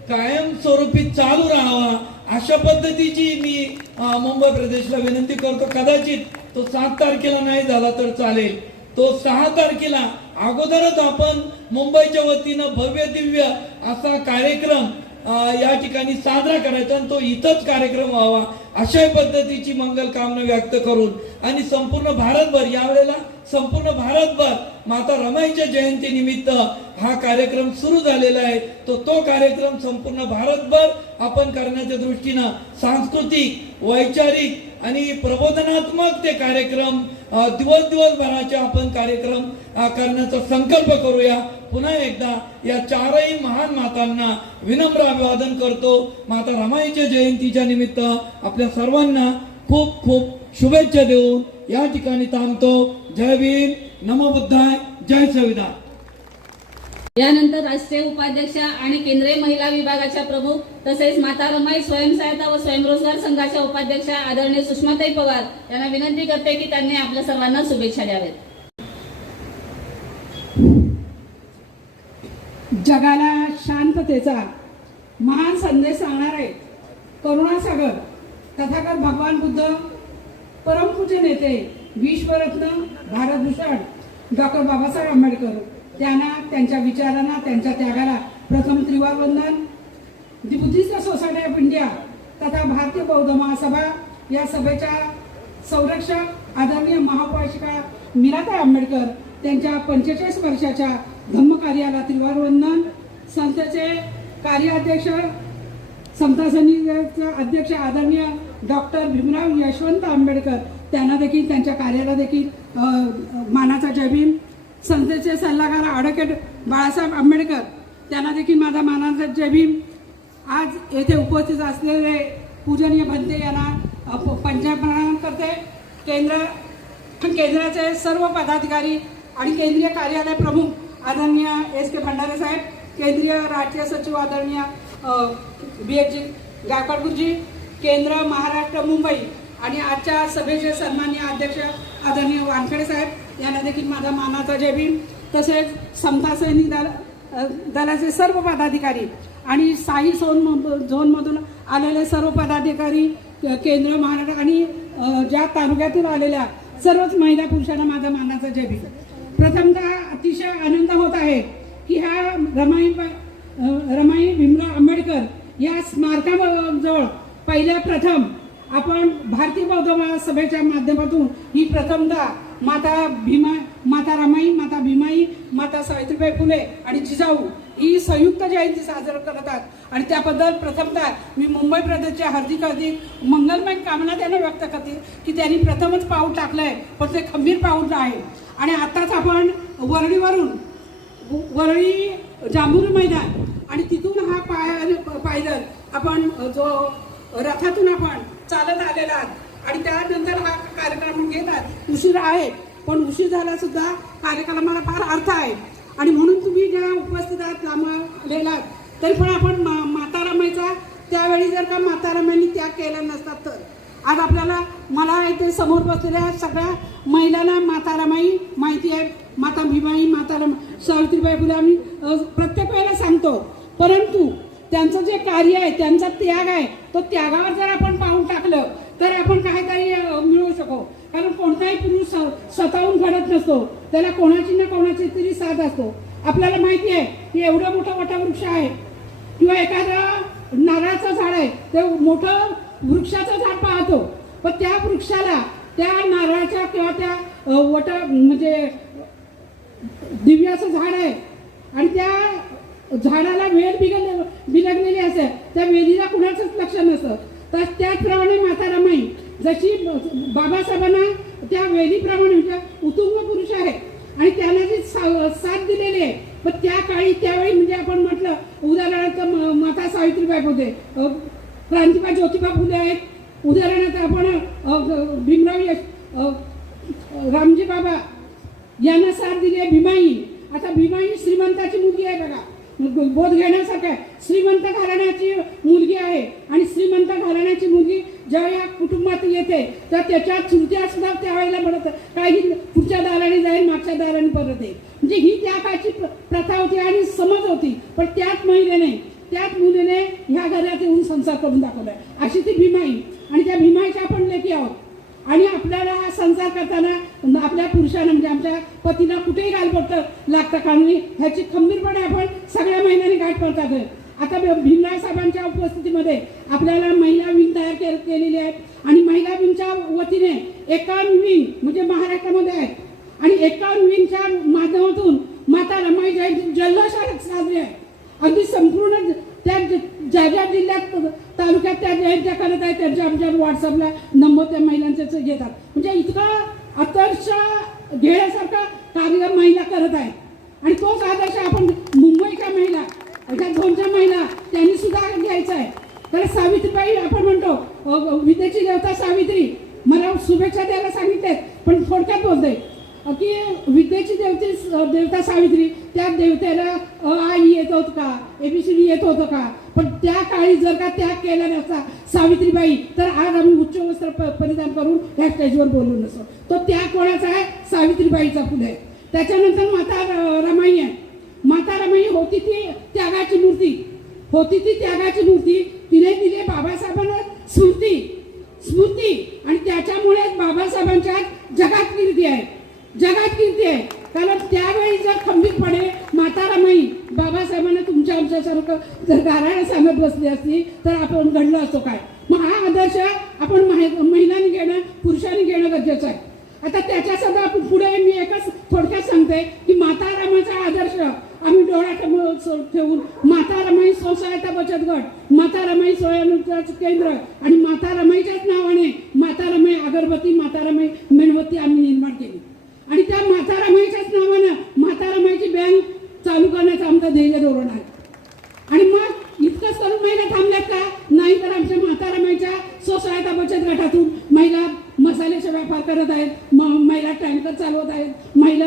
कायमस्वरूपी चालू राहावा अशा पद्धतीची मी मुंबई प्रदेशला विनंती करतो. कदाचित तो 7 तारखेला नाही झाला तर चालेल, तो 6 तारखेला अगोदरच आपण मुंबईच्या वतीनं भव्य दिव्य असा कार्यक्रम या ठिकाणी साजरा करायचा आणि तो इथंच कार्यक्रम व्हावा अशा पद्धतीची मंगल कामना व्यक्त करून आणि संपूर्ण भारतभर यावेळेला संपूर्ण भारतभर माता रमाईच्या जयंती निमित्त हा कार्यक्रम सुरू झालेला आहे. तो कार्यक्रम संपूर्ण भारतभर आपण करण्याच्या दृष्टीनं सांस्कृतिक, वैचारिक आणि प्रबोधनात्मक ते कार्यक्रम दिवसभराचे आपण कार्यक्रम करण्याचा संकल्प करूया. पुन्हा एकदा या चारही महान मातांना विनम्र अभिवादन करतो. माता रमाईच्या जयंतीच्या निमित्त आपल्या सर्वांना खूप खूप शुभेच्छा देऊन या ठिकाणी थांबतो. जय भीम, नमो बुद्धाय, जय संविधान. यानंतर राष्ट्रीय उपाध्यक्षा आणि केंद्रीय महिला विभागाच्या प्रमुख तसेच माता रमाई स्वयंसहायता व स्वयंरोजगार संघाच्या उपाध्यक्षा आदरणीय सुषमाताई पवार यांना विनंती करते की त्यांनी आपल्या सर्वांना शुभेच्छा द्याव्यात. जगाला शांततेचा महान संदेश सांगणारे करुणासागर तथागत भगवान बुद्ध, परमपूज्य नेते, विश्वरत्न, भारतभूषण डॉक्टर बाबासाहेब आंबेडकर त्यांना, त्यांच्या विचारांना, त्यांच्या त्यागाला प्रथम त्रिवार वंदन. दि बुद्धिस्ट सोसायटी ऑफ इंडिया तथा भारतीय बौद्ध महासभा या सभेच्या संरक्षक आदरणीय महाउपासिका मीराताई आंबेडकर त्यांच्या 45 वर्षाच्या धम्मकार्याला त्रिवार वंदन. संस्थेचे कार्याध्यक्ष, समता समितीचे अध्यक्ष आदरणीय डॉक्टर भीमराव यशवंत आंबेडकर त्यांना देखील, त्यांच्या कार्याला देखील मानाचा जय भीम. संस्थेचे सल्लागार ॲडव्होकेट बाळासाहेब आंबेडकर त्यांना देखील माझा मानाचा जय भीम. आज येथे उपस्थित असलेले पूजनीय भंते यांना पंचायत प्रणाम करते. केंद्राचे सर्व पदाधिकारी आणि केंद्रीय कार्यालय प्रमुख आदरणीय एस के भंडारे साहेब, केंद्रीय राष्ट्रीय सचिव आदरणीय BFG गायकवाड गुरुजी, केंद्र, महाराष्ट्र, मुंबई आणि आजच्या सभेचे सन्माननीय अध्यक्ष आदरणीय वानखेडे साहेब यांना देखील माझा मानाचा जय भीम. तसेच समता सैनिक दलाचे सर्व पदाधिकारी आणि साई झोनमधून आलेले सर्व पदाधिकारी, केंद्र, महाराष्ट्र आणि ज्या तालुक्यातून आलेल्या सर्वच महिला पुरुषांना माझा मानाचा जय भीम. प्रथमतः अतिशय आनंद होत आहे की ह्या रमाई भीमराव आंबेडकर या स्मारकाजवळ प्रथम आपण भारतीय बौद्ध महासभेच्या माध्यमातून ही प्रथमतः माता रमाई, माता भीमाई, माता सावित्रीबाई फुले आणि जिजाऊ ही संयुक्त जयंती साजरी करत आहात आणि त्याबद्दल प्रथमतः मी मुंबई प्रदेशचे हार्दिक मंगलमय कामना त्यांना व्यक्त करते की त्यांनी प्रथमच पाऊल टाकलंय, पण ते खंबीर पाऊल आहे. आणि आताच आपण वरळी जांभुरी मैदान आणि तिथून हा पायदल आपण जो रथातून आपण चालत आलेला आहात आणि त्यानंतर हा कार्यक्रम घेतात. उशीर आहे पण उशीर झाला सुद्धा कार्यक्रमाला फार अर्थ आहे आणि म्हणून तुम्ही ज्या उपस्थित आहात, लांब आलेला आहात, तरी पण आपण माता रमाईचा त्यावेळी जर का माता रमाईंनी त्याग केला नसता तर आज आपल्याला, मला इथे समोर बसलेल्या सगळ्या महिलांना माता रमाई माहिती आहे, माता भीमाई, माता सावित्रीबाई फुले आम्ही प्रत्येक वेळेला सांगतो. परंतु त्यांचं जे कार्य आहे, त्यांचा त्याग आहे, तो त्यागावर जर आपण पाऊल टाकलं तर आपण काहीतरी मिळवू शकू. कारण कोणताही पुरुष स्वतःहून घडत नसतो, त्याला कोणाची ना कोणाची तरी साथ असतो. आपल्याला माहिती आहे की एवढं मोठं वटवृक्ष आहे किंवा एखादं नारळाचं झाड आहे, ते मोठं वृक्षाचं झाड पाहतो, पण त्या वृक्षाला, त्या नारळाच्या किंवा त्या म्हणजे दिव्याचं झाड आहे आणि त्या झाडाला वेल बिलगलेली असते, त्या वेलीला कुणाचंच लक्ष नसतं. तर त्याचप्रमाणे माता रमाई जशी बाबासाहेबांना त्या वेलीप्रमाणे म्हणजे उत्तुंग पुरुष आहे आणि त्यांना जी साथ दिलेली आहे, पण त्या काळी त्यावेळी म्हणजे आपण म्हटलं उदाहरणार्थ माता सावित्रीबाई फुले, क्रांतिबाई ज्योतिबा फुले आहेत, उदाहरणार्थ आपण भीमराव रामजी बाबा यांना साथ दिली आहे भीमाई. आता भीमाई श्रीमंताची मुलगी आहे बघा, बोध घेण्यासारखं आहे. श्रीमंत घराण्याची मुलगी आहे आणि श्रीमंत घराण्याची मुलगी जेव्हा या कुटुंबात येते तर त्याच्या चुलत्या सुद्धा त्यावेळेला म्हणत काही पुढच्या दाराने जाईल, मागच्या दाराने परत येईल. म्हणजे ही त्या काळची प्रथा होती आणि समज होती. पण त्याच मुलीने ह्या घरात येऊन संसार करून दाखवलाय, अशी ती भीमाई. आणि त्या भीमाईच्या आपण लेखी आहोत आणि आपल्याला हा संसार करताना आपल्या पुरुषांना म्हणजे आमच्या पतीला कुठेही गालबोट लागतं कारण ह्याची खंबीरपणे आपण सगळ्या महिन्याने गाठ पडतात. आता भीमराव साहेबांच्या उपस्थितीमध्ये आपल्याला महिला विंग तयार केलेली आहे आणि महिला विंगच्या वतीने 51 विंग म्हणजे महाराष्ट्रामध्ये आहेत आणि 51 विंगच्या माध्यमातून माता रमाई जयंती जल्लोषात साजरी आहे. अगदी संपूर्ण त्या ज्या ज्या जिल्ह्यात तालुक्यात त्या जयंत्या करत आहेत त्यांच्या आमच्या व्हॉट्सअपला नंबर त्या महिलांचेच घेतात. म्हणजे इतका आदर्श घेण्यासारखा कार्य महिला करत आहेत आणि तोच आदर्श आपण मुंबईच्या महिला, ह्या झोनच्या महिला त्यांनी सुद्धा घ्यायचा आहे. तर सावित्रीबाई आपण म्हणतो विद्येची देवता सावित्री, मला शुभेच्छा द्यायला सांगितल्यात पण थोडक्यात बोलते की विद्येची देवता सावित्री, त्या देवतेला आई येत होत का, ABCD येत होतं का, पण त्या काळी जर का त्याग केला नसता सावित्रीबाई तर आज आम्ही उच्च वस्त्र परिधान करून ह्या स्टेजवर बोलू नसतो. तो त्याग कोणाचा आहे? सावित्रीबाईचा फुल आहे. त्याच्यानंतर माता रमाई आहे. माता रमाई होती ती त्यागाची मूर्ती, तिने दिले बाबासाहेबांना स्मृती आणि त्याच्यामुळे बाबासाहेबांच्या जगात कीर्ती आहे. कारण त्यावेळी जर खंबीरपणे माता रमाई बाबासाहेबांना तुमच्या आमच्यासारखं जर गाराणं सांगत बसली असती तर आपण घडलं असतो काय. मग हा आदर्श आपण महिलांनी घेणं, पुरुषांनी घेणं गरजेचं आहे. आता त्याच्यासुद्धा पुढे मी एकच थोडक्यात सांगते की माता रमाईचा आदर्श आम्ही डोळ्यात ठेवून माता रमाई स्वसहायता बचत गट, माता रमाई स्वयंरोजगार केंद्र आणि माता रमाईच्याच नावाने माता रमाई अगरबत्ती, माता रमाई मेणबत्ती आम्ही निर्माण केली. आणि त्या माता रमाईच्याच नावानं माता रमाईची बँक चालू करण्याचं आमचं ध्येय धोरण आहे. आणि मग इतकंच करून महिला थांबल्यात का? नाही, तर आमच्या माता रमाईच्या स्वसहायता बचत गटातून महिला मसाल्याचा व्यापार करत आहेत, महिला टँकर चालवत आहेत, महिला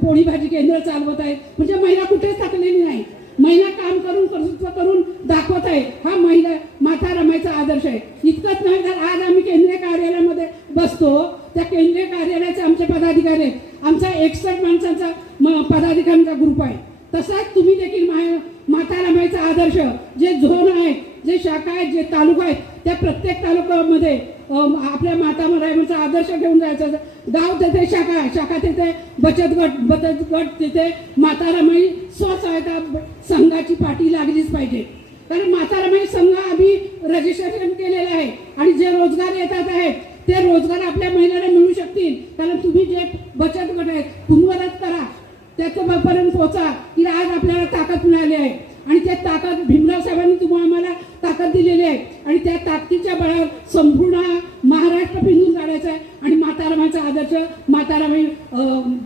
पोळी भाजी केंद्र चालवत आहेत. म्हणजे महिला कुठेच टाकलेली नाही, महिला काम करून कर्तृत्व करून दाखवत आहे. हा महिला माता रमाईचा आदर्श आहे. इतकंच नाही तर आज आम्ही केंद्रीय कार्यालयामध्ये बसतो, त्या केंद्रीय कार्यालयाचे आमचे पदाधिकारी आहेत, आमचा 61 माणसांचा पदाधिकाऱ्यांचा ग्रुप आहे. तसाच तुम्ही देखील माता रमाईचा आदर्श जे झोन आहेत, जे शाखा आहेत, जे तालुका आहेत, त्या प्रत्येक तालुक्यामध्ये आपल्या माता रमाईचा आदर्श घेऊन जायचा. गाव तेथे शाखा तिथे बचत गट तिथे माता रमाई स्वसहायता संघाची पाठी लागलीच पाहिजे. कारण माता रमाई संघ आम्ही रजिस्ट्रेशन केलेलं आहे आणि जे रोजगार येतात आहेत ते रोजगार आपल्या महिलांना मिळू शकतील. कारण तुम्ही जे बचत गट आहेत पुनर्वत करा, त्याच्यापर्यंत पोहोचा की आज आपल्याला ताकद मिळाली आहे. आणि त्या ताकद भीमराव साहेबांनी तुम्हाला आम्हाला ताकद दिलेली आहे आणि त्या ताकदीच्या बळावर संपूर्ण महाराष्ट्र पिंजून काढायचा आहे. आणि माता रमाईचा आदर्श माता रमाई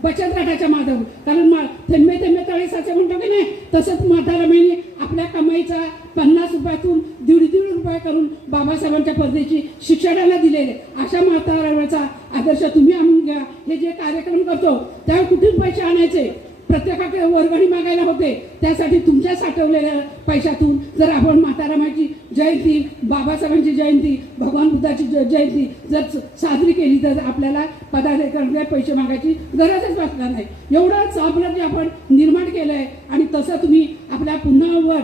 बचत गटाच्या माध्यमातून, कारण थेंबे थेंबे तळे साचे म्हणतो की नाही, तसंच माता रमाईने आपल्या कमाईचा 50 रुपयातून 1.5 रुपये करून बाबासाहेबांच्या परदेशी शिक्षणाला दिलेले. अशा माता रमाईचा आदर्श तुम्ही आणून घ्या. हे जे कार्यक्रम करतो त्यावेळी कुठून पैसे आणायचे? प्रत्येकाकडे वर्गणी मागायला होते, त्यासाठी तुमच्या साठवलेल्या पैशातून जर आपण माता रमाईची जयंती, बाबासाहेबांची जयंती, भगवान बुद्धाची जयंती जर साजरी केली तर आपल्याला पदाधिकाऱ्यांकडे पैसे मागायची गरजच वाटणार नाही. एवढंच आपलं जे आपण निर्माण केलं आहे आणि तसं तुम्ही आपल्या पुन्हा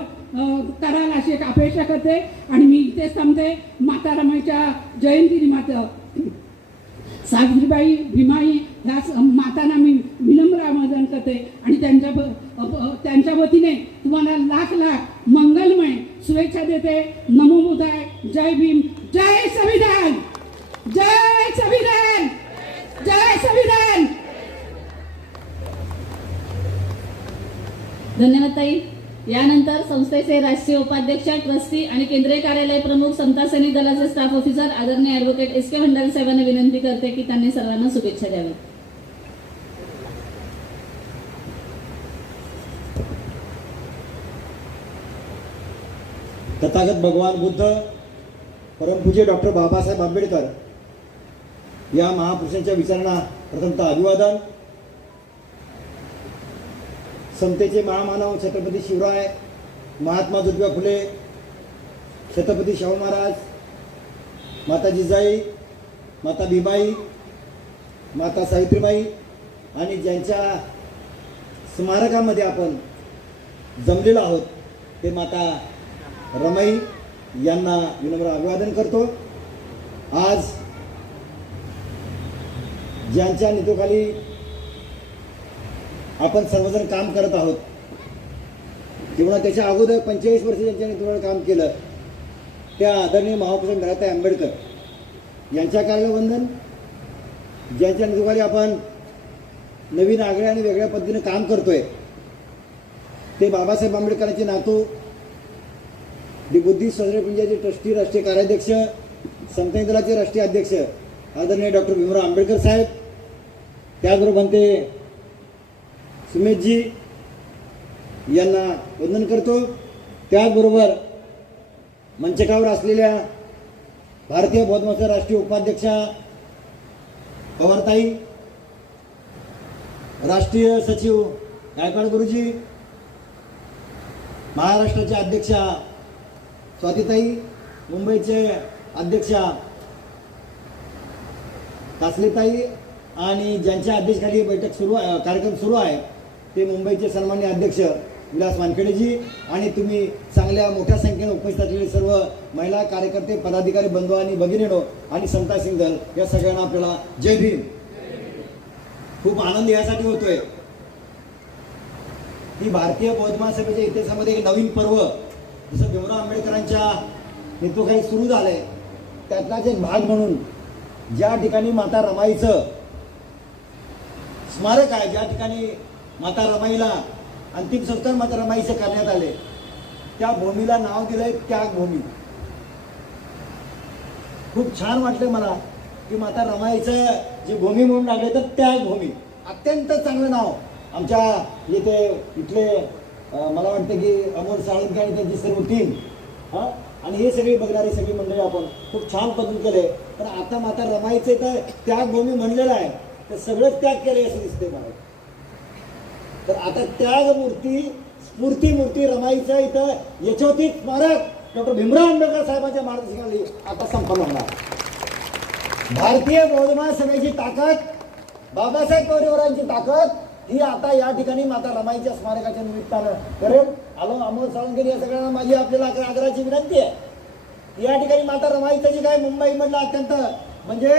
कराल अशी एक अपेक्षा करते. आणि मी इथेच थांबते. माता रमाईच्या जयंतीनिमित्त सावित्रीबाई, भीमाई ह्या मातांना मी विनम्र आवाहन करते आणि त्यांच्या वतीने तुम्हाला लाख मंगलमय शुभेच्छा देते. नमो बुद्धाय. जय भीम. जय संविधान. जय संविधान. जय संविधान. धन्यवाद ताई. यानंतर संस्थेचे राष्ट्रीय उपाध्यक्ष, ट्रस्टी आणि केंद्रीय कार्यालय प्रमुख, समता सैनिक दलाचे स्टाफ ऑफिसर आदरणीय ॲडव्होकेट SK भंडारी साहेबांना विनंती करते की त्यांनी सर्वांना शुभेच्छा द्याव्या. तथागत भगवान बुद्ध, परमपूज्य डॉक्टर बाबासाहेब आंबेडकर या महापुरुषांच्या विचारांना प्रथमतः अभिवादन. समतेचे महामानव छत्रपती शिवराय, महात्मा ज्योतिबा फुले, छत्रपती शाहू महाराज, माता जिजाई, माता भीमाई, माता सावित्रीबाई आणि ज्यांच्या स्मारकामध्ये आपण जमलेलो आहोत ते माता रमाई यांना विनम्र अभिवादन करतो. आज ज्यांच्या नेतृत्वाखाली आपण सर्वजण काम करत आहोत किंवा त्याच्या अगोदर 45 वर्ष ज्यांच्या नेतृत्वाने काम केलं त्या आदरणीय महापुरुष भीमराव आंबेडकर यांच्या कार्यालवंदन, ज्यांच्या नेतृत्वाखाली आपण नवीन आगळ्या आणि वेगळ्या पद्धतीने काम करतोय ते बाबासाहेब आंबेडकरांचे नातू, दी बुद्धिस्ट सोसायटी इंडियाचे ट्रस्टी, राष्ट्रीय कार्याध्यक्ष, समता दलाचे राष्ट्रीय अध्यक्ष आदरणीय डॉक्टर भीमराव आंबेडकर साहेब, त्याचबरोबर बनते सुमेशजी यांना वंदन करतो. त्याचबरोबर मंचकावर असलेल्या भारतीय बौद्ध महासभा राष्ट्रीय उपाध्यक्षा पवारताई, राष्ट्रीय सचिव गायकवाड गुरुजी, महाराष्ट्राच्या अध्यक्षा स्वातीताई, मुंबईचे अध्यक्षा कासलेताई आणि ज्यांच्या अध्यक्षाखाली बैठक कार्यक्रम सुरू आहे ते मुंबईचे सन्माननीय अध्यक्ष विलास वानखेडेजी आणि तुम्ही चांगल्या मोठ्या संख्येने उपस्थित असलेले सर्व महिला कार्यकर्ते, पदाधिकारी, बंधू आणि भगिनीनो आणि समता सिंग दल या सगळ्यांना आपल्याला जय भीम. खूप आनंद यासाठी होतोय की भारतीय बौद्ध महासभेच्या इतिहासामध्ये एक नवीन पर्व जसं भीमराव आंबेडकरांच्या नेतृत्वाखाली सुरू झालंय त्यातलाच एक भाग म्हणून ज्या ठिकाणी माता रमाईचं स्मारक आहे, ज्या ठिकाणी माता रमाईला अंतिम संस्कार माता रमाईचे करण्यात आले त्या भूमीला नाव दिलंय त्यागभूमी. खूप छान वाटलं मला की माता रमाईचं जे भूमी म्हणून लागले तर त्यागभूमी अत्यंत चांगलं नाव. आमच्या इथे इथले मला वाटतं की अमोल साळुंखे आणि त्यांची सर्व टीम आणि हे सगळी बघणारी सगळी मंडळी आपण खूप छान पद्धत केले. पण आता माता रमाईचं तर त्यागभूमी म्हणलेलं आहे तर सगळंच त्याग केले असं दिसते मला. तर आता त्याग मूर्ती स्फूर्ती मूर्ती रमाईचं इथं यशोचित स्मारक डॉक्टर भीमराव आंबेडकर साहेबांच्या मार्गदर्शनाखाली आता संपन्न होणार. भारतीय बौद्ध महासभेची ताकद, बाबासाहेब परिवारांची ताकद ही आता या ठिकाणी माता रमाईच्या स्मारकाच्या निमित्तानं करेल. अमोल साळुंखे या सगळ्यांना माझी आपल्याला आग्रहाची विनंती आहे. या ठिकाणी माता रमाईचं जे काय मुंबईमधलं अत्यंत म्हणजे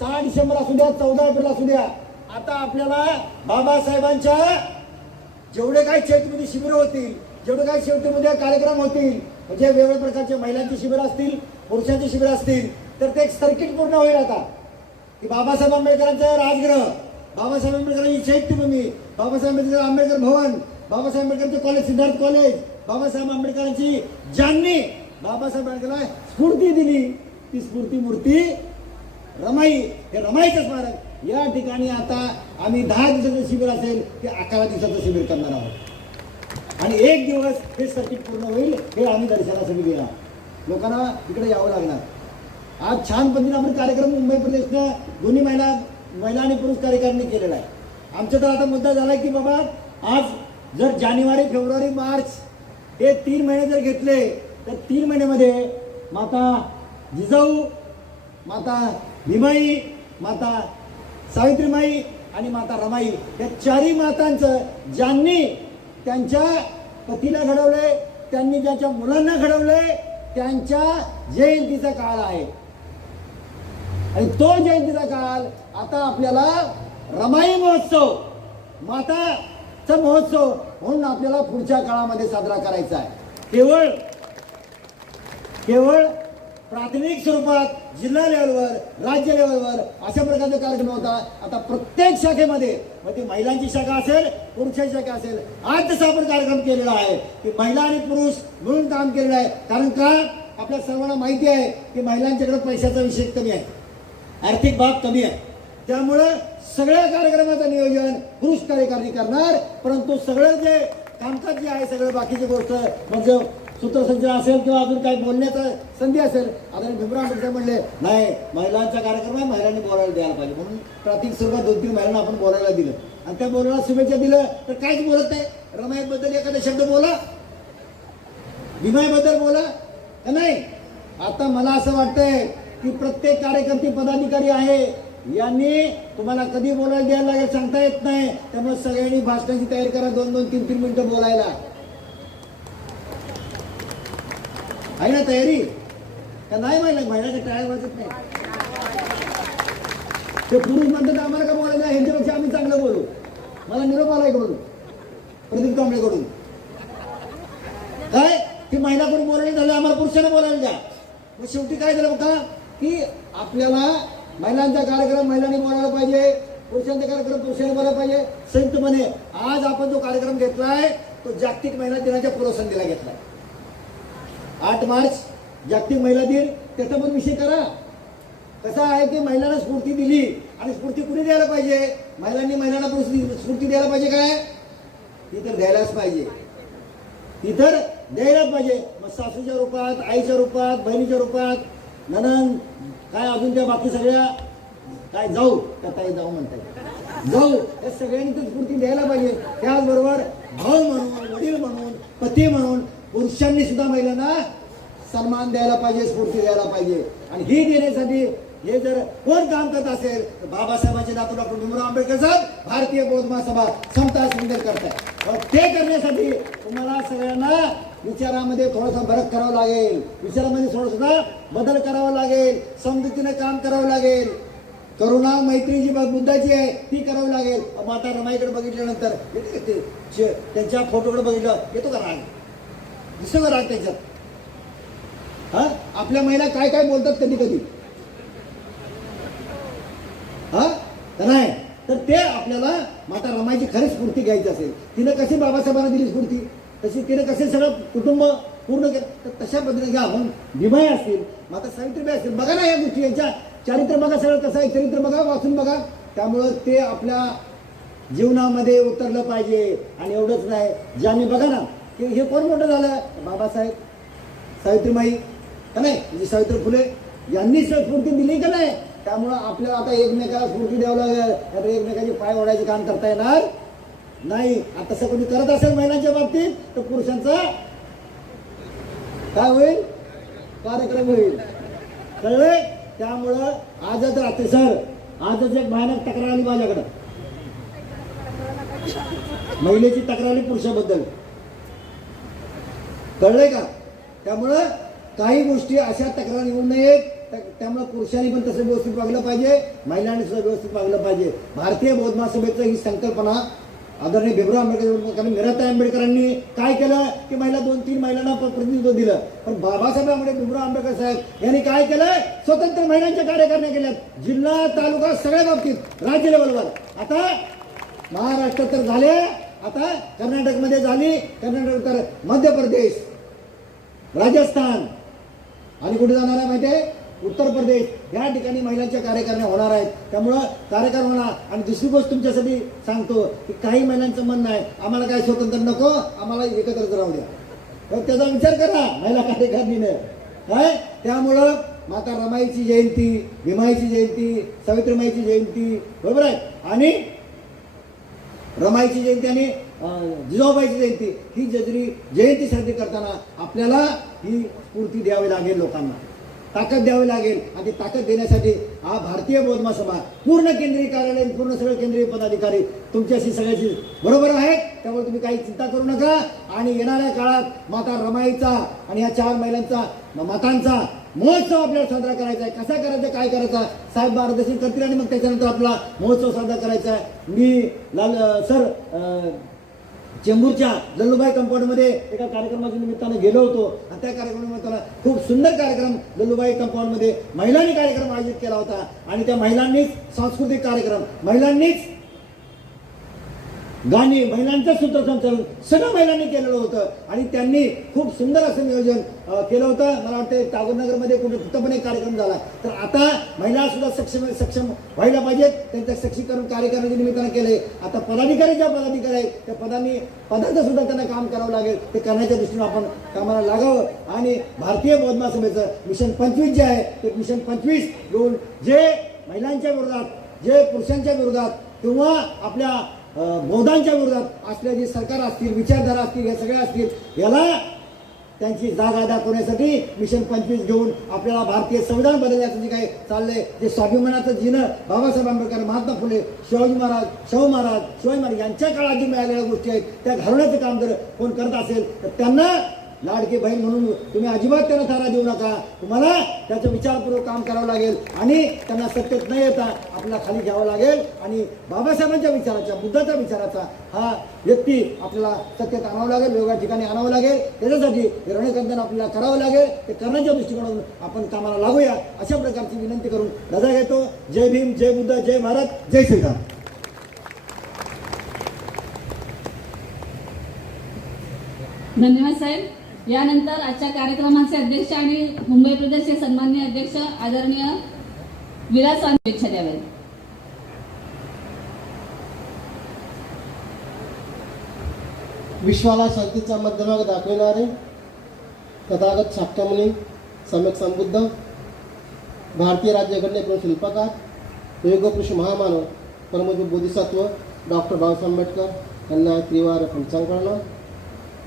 6 डिसेंबर असू द्या, 14 एप्रिल असू द्या, आता आपल्याला बाबासाहेबांच्या जेवढे काही चैत्यमध्ये शिबिरं होतील, जेवढे काही चैत्यमध्ये कार्यक्रम होतील, म्हणजे वेगवेगळ्या प्रकारचे महिलांची शिबिरं असतील, पुरुषांची शिबिरं असतील, तर ते एक सर्किट पूर्ण होईल आता की बाबासाहेब आंबेडकरांचं राजगृह, बाबासाहेब आंबेडकरांची चैत्यभूमी, बाबासाहेब आंबेडकर भवन, बाबासाहेब आंबेडकरचे कॉलेज सिद्धार्थ कॉलेज, बाबासाहेब आंबेडकरांची ज्यांनी बाबासाहेब आंबेडकरला स्फूर्ती दिली ती स्फूर्ती मूर्ती रमाई, हे रमाईचं स्मारक या ठिकाणी आता आम्ही 10 दिवसाचं शिबिर असेल ते 11 दिवसाचं शिबिर करणार आहोत आणि 1 दिवस हे सर्किट पूर्ण होईल. हे आम्ही दर्शनासाठी घेणार, लोकांना इकडे यावं लागणार. आज छान पद्धतीने आपण कार्यक्रम मुंबई प्रदेशनं दोन्ही महिला आणि पुरुष कार्यकारिणी केलेला आहे. आमचा तर आता मुद्दा झाला की बाबा आज जर जानेवारी, फेब्रुवारी, मार्च हे 3 महिने जर घेतले तर 3 महिन्यामध्ये माता जिजाऊ, माता भीमाई, माता सावित्रीमाई आणि माता रमाई या 4ही मातांचं ज्यांनी त्यांच्या पतीला घडवलंय, त्यांनी ज्यांच्या मुलांना घडवलंय त्यांच्या जयंतीचा काळ आहे आणि तो जयंतीचा काळ आता आपल्याला रमाई महोत्सव, माताचा महोत्सव म्हणून आपल्याला पुढच्या काळामध्ये साजरा करायचा आहे. केवळ प्राथमिक स्वरूपात जिल्हा लेवलवर, राज्य लेवलवर अशा प्रकारचे कार्यक्रम होता. आता प्रत्येक शाखेमध्ये मग ती महिलांची शाखा असेल, पुरुषांची शाखा असेल, आज जसा आपण कार्यक्रम केलेला आहे की महिला आणि पुरुष मिळून काम केलेलं आहे. कारण का आपल्या सर्वांना माहिती आहे की महिलांच्याकडे पैशाचा विषय कमी आहे, आर्थिक बाब कमी आहे. त्यामुळं सगळ्या कार्यक्रमाचं नियोजन पुरुष कार्यकारिणी करणार, परंतु सगळं जे कामकाज जे आहे सगळं बाकीची गोष्ट म्हणजे सूत्रसंचालन असेल किंवा अजून काही बोलण्याचा संधी असेल. आता भीमराव आंबेडकर म्हणले नाही महिलांचा कार्यक्रम आहे, महिलांनी बोलायला द्यायला पाहिजे म्हणून प्राथमिक स्वरूपात 2-3 महिलांना आपण बोलायला दिलं आणि त्या बोलायला शुभेच्छा दिलं तर काहीच बोलत नाही. रमाईबद्दल एखादा शब्द बोला, भीमाईबद्दल बोला का नाही. आता मला असं वाटतंय की प्रत्येक कार्यकर्ते, पदाधिकारी आहे यांनी तुम्हाला कधी बोलायला द्यायला लागेल सांगता येत नाही. त्यामुळे सगळ्यांनी भाषणाची तयारी करा, 2-2, 3-3 मिनिटं बोलायला आहे ना तयारी का नाही. महिलाच्या टाळ्या वाजत नाही. ते पुरुष म्हणतात आम्हाला का बोलायला, ह्यांच्यापेक्षा आम्ही चांगलं बोलू. मला निरोप आलाय कडून, प्रदीप कांबळेकडून काय की महिलाकडून बोलायला झालं, आम्हाला पुरुषांना बोलायला द्या. मग शेवटी काय झालं बघा की आपल्याला महिलांचा कार्यक्रम महिलांनी बोलायला पाहिजे, पुरुषांचा कार्यक्रम पुरुषांनी बोलायला पाहिजे संयुक्तपणे. आज आपण जो कार्यक्रम घेतलाय तो जागतिक महिला दिनाच्या पूर्वसंध्येला घेतलाय. 8 मार्च जागतिक महिला दिन, त्याचा पण विषय करा. कसा आहे की महिलांना स्फूर्ती दिली आणि स्फूर्ती कुणी द्यायला पाहिजे, महिलांनी महिलांना स्फूर्ती द्यायला पाहिजे काय ती तर द्यायलाच पाहिजे, ती तर द्यायलाच पाहिजे. मग सासूच्या रूपात, आईच्या रूपात, बहिणीच्या रूपात, नणंद काय अजून त्या बाकी सगळ्या काय जाऊ त्या ताई जाऊ म्हणतात, जाऊ या सगळ्यांनी तर स्फूर्ती द्यायला पाहिजे. त्याचबरोबर भाऊ म्हणून, वडील म्हणून, पती म्हणून पुरुषांनी सुद्धा महिलांना सन्मान द्यायला पाहिजे, स्फूर्ती द्यायला पाहिजे. आणि ही देण्यासाठी हे जर कोण काम करत असेल तर बाबासाहेबांचे नातू डॉक्टर भीमराव आंबेडकर साहेब भारतीय बौद्ध महासभा समता सुंदर करताय. ते करण्यासाठी तुम्हाला सगळ्यांना विचारामध्ये थोडासा फरक करावा लागेल, विचारामध्ये थोडासा बदल करावा लागेल, समजुतीने काम करावं लागेल. करुणा मैत्री जी मुद्दाची आहे ती करावी लागेल. माता रमाईकडे बघितल्यानंतर त्यांच्या फोटोकडे बघितलं येतो का राग, दिसतो का राग त्याच्यात? हा, आपल्या महिला काय काय बोलतात कधी कधी, हा तर नाही तर ते आपल्याला माता रमाईची खरी स्फूर्ती घ्यायची असेल, तिनं कशी बाबासाहेबांना दिली स्फूर्ती, तशी तिने कसे सगळं कुटुंब पूर्ण केलं, तर तशा पद्धतीने घ्या. म्हणून भीमाई असतील, माता सावित्रीबाई असतील, बघा ना या गोष्टी, यांच्या चारित्र्य बघा, सगळं कसं आहे चरित्र बघा, वाचून बघा. त्यामुळं ते आपल्या जीवनामध्ये उतरलं पाहिजे. आणि एवढंच नाही, ज्यांनी बघा ना की हे कोण मोठं झालं, बाबासाहेब, सावित्रीबाई का नाही, म्हणजे सावित्री फुले यांनी स्फूर्ती दिली का नाही. त्यामुळं आपल्याला आता एकमेकाला स्फूर्ती द्यावं लागेल, आता एकमेकाचे पाय ओढायचे काम करता येणार नाही. आता तसं कोणी करत असेल महिलांच्या बाबतीत तर पुरुषांचा काय होईल, कार्यक्रम होईल, कळले. त्यामुळं आजच रात्री सर, आजच एक भयानक तक्रार आली माझ्याकडं, महिलेची तक्रार आली पुरुषाबद्दल, कळलंय का. त्यामुळं काही गोष्टी अशा तक्रार येऊ नयेत. त्यामुळे पुरुषांनी पण तसं व्यवस्थित वागलं पाहिजे, महिलांनी सुद्धा व्यवस्थित वागलं पाहिजे. भारतीय बौद्ध महासभेचं ही संकल्पना आदरणीय भीमराव आंबेडकर, मीराताई आंबेडकरांनी काय केलं की महिला 2-3 महिलांना प्रतिनिधित्व दिलं. पण बाबासाहेब भीमराव आंबेडकर साहेब यांनी काय केलं, स्वतंत्र महिलांच्या कार्यकारिण्या केल्यात, जिल्हा तालुका सगळ्या बाबतीत, राज्य लेवलवर. आता महाराष्ट्रात तर झाले, आता कर्नाटकमध्ये झाली, कर्नाटक तर मध्य प्रदेश, राजस्थान आणि कुठे जाणार आहे माहिती आहे, उत्तर प्रदेश, या ठिकाणी महिलांच्या कार्यकारिण्या होणार आहेत. त्यामुळं कार्यक्रम होणार. आणि दुसरी गोष्ट तुमच्यासाठी सांगतो की काही महिलांचं म्हणणं आहे आम्हाला काय स्वतंत्र नको, आम्हाला एकत्रच राहू द्या. तर त्याचा विचार करा महिला कार्यकारिणीने काय. त्यामुळं माता रमाईची जयंती, भीमाईची जयंती, सावित्रीमाईची जयंती, बरोबर आहे, आणि रमाईची जयंती आणि जिजाऊबाईची जयंती, ही जयंती साजरी करताना आपल्याला ही स्फूर्ती द्यावी लागेल, लोकांना ताकद द्यावी लागेल. आणि ती ताकद देण्यासाठी हा भारतीय बौद्ध महासभा पूर्ण केंद्रीय कार्यालय, पूर्ण सगळे केंद्रीय पदाधिकारी तुमच्याशी सगळ्याशी बरोबर आहेत. त्यामुळे तुम्ही काही चिंता करू नका. आणि येणाऱ्या काळात माता रमाईचा आणि ह्या 4 महिलांचा मातांचा महोत्सव आपल्याला साजरा करायचा आहे. कसा करायचा, काय करायचा, साहेब मार्गदर्शन करतील आणि मग त्याच्यानंतर आपला महोत्सव साजरा करायचा आहे. मी चेंबूरच्या लल्लूबाई कंपाऊंडमध्ये एका कार्यक्रमाच्या निमित्तानं गेलो होतो आणि त्या कार्यक्रमानिमित्तानं खूप सुंदर कार्यक्रम लल्लूबाई कंपाऊंडमध्ये महिलांनी कार्यक्रम आयोजित केला होता. आणि त्या महिलांनीच सांस्कृतिक कार्यक्रम, महिलांनीच गाणी, महिलांचं सूत्रसंचालन सगळं महिलांनी केलेलं होतं. आणि त्यांनी खूप सुंदर असं नियोजन केलं होतं. मला वाटतं टागोरनगरमध्ये कुठं पण एक कार्यक्रम झाला. तर आता महिला सुद्धा सक्षम व्हायला पाहिजेत. त्यांचं सक्षमीकरण कार्यक्रमाच्या निमित्तानं केलंय. आता पदाधिकारी आहेत त्या पदांचं सुद्धा त्यांना काम करावं लागेल. ते करण्याच्या दृष्टीनं आपण कामाला लागावं. आणि भारतीय बौद्ध महासभेचं मिशन 25 जे आहे ते मिशन 25 घेऊन जे महिलांच्या विरोधात, जे पुरुषांच्या विरोधात किंवा आपल्या बौद्धांच्या विरोधात असलेले जे सरकार असतील, विचारधारा असतील, हे सगळे असतील, याला त्यांची जागा दाखवण्यासाठी मिशन 25 घेऊन आपल्याला भारतीय संविधान बदलण्याचं जे काही चाललंय, जे स्वाभिमानाचं जिनं बाबासाहेब आंबेडकर, महात्मा फुले, शाहू महाराज यांच्या काळात जे मिळालेल्या गोष्टी आहेत त्या घालवण्याचं काम जर कोण करत असेल तर त्यांना लाडकी बहीण म्हणून तुम्ही अजिबात त्यांना थारा देऊ नका. तुम्हाला त्याचं विचारपूर्वक काम करावं लागेल आणि त्यांना सत्तेत न येता आपल्याला खाली घ्यावं लागेल. आणि बाबासाहेबांच्या विचाराचा, बुद्धाच्या विचाराचा हा व्यक्ती आपल्याला सत्तेत आणावं लागेल, वेगळ्या ठिकाणी आणावं लागेल. त्याच्यासाठी रणकंदन आपल्याला करावं लागेल. ते करण्याच्या दृष्टिकोनातून आपण कामाला लागूया अशा प्रकारची विनंती करून रजा घेतो. जय भीम, जय बुद्ध, जय भारत, जय श्रीराम. धन्यवाद साहेब. यानंतर आजच्या कार्यक्रमाचे अध्यक्ष आणि मुंबई प्रदेशचे सन्माननीय अध्यक्ष आदरणीय विलास स्वामी शुभेच्छा द्याव्यात. विश्वाला शांतीचा मध्यमार्ग दाखविणारे तथागत शाक्यमुनी सम्यक संबुद्ध भारतीय राज्यघटनेकडून शिल्पकार योगपुरुष महामानव परमपूज्य बोधिसत्व डॉक्टर बाबासाहेब आंबेडकर यांना त्रिवार पंचांकरण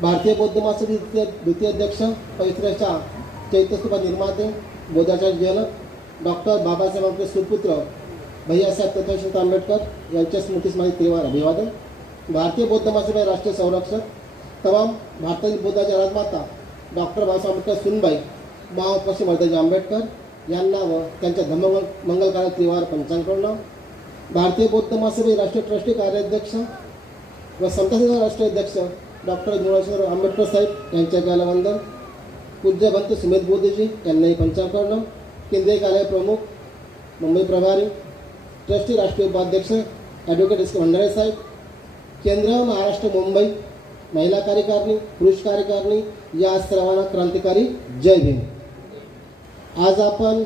भारतीय बौद्ध महासभेचे द्वितीय अध्यक्ष पवित्रच्या चैत्यस्तूपा निर्माते बोधाचार्य जनक डॉक्टर बाबासाहेब आंबेडकर सुपुत्र भैयासाहेब तत्वश्री आंबेडकर यांच्या स्मृतीस माझे त्रिवार अभिवादन. भारतीय बौद्ध महासभा राष्ट्रीय संरक्षक तमाम भारतातील बौद्धाच्या राजमाता डॉक्टर बाबासाहेब आंबेडकर सुनबाई महापश्चिम मर्यादा आंबेडकर यांना व त्यांच्या धम्ममंगल कार्य त्रिवार पंचांकरण. भारतीय बौद्ध महासभा राष्ट्रीय ट्रस्टी कार्याध्यक्ष व समता राष्ट्रीय अध्यक्ष डॉक्टर गुणाशंकर आंबेडकर साहेब यांच्या गाला वंदन. पूज्य भंत सुमित बोधीजी यांनाही पंचांकरण. केंद्रीय कार्यालय प्रमुख मुंबई प्रभारी ट्रस्टी राष्ट्रीय उपाध्यक्ष ॲडव्होकेट एस के भंडारे साहेब केंद्र महाराष्ट्र मुंबई महिला कार्यकारिणी पुरुष कार्यकारिणी या सर्वांना क्रांतिकारी जय भीम. आज आपण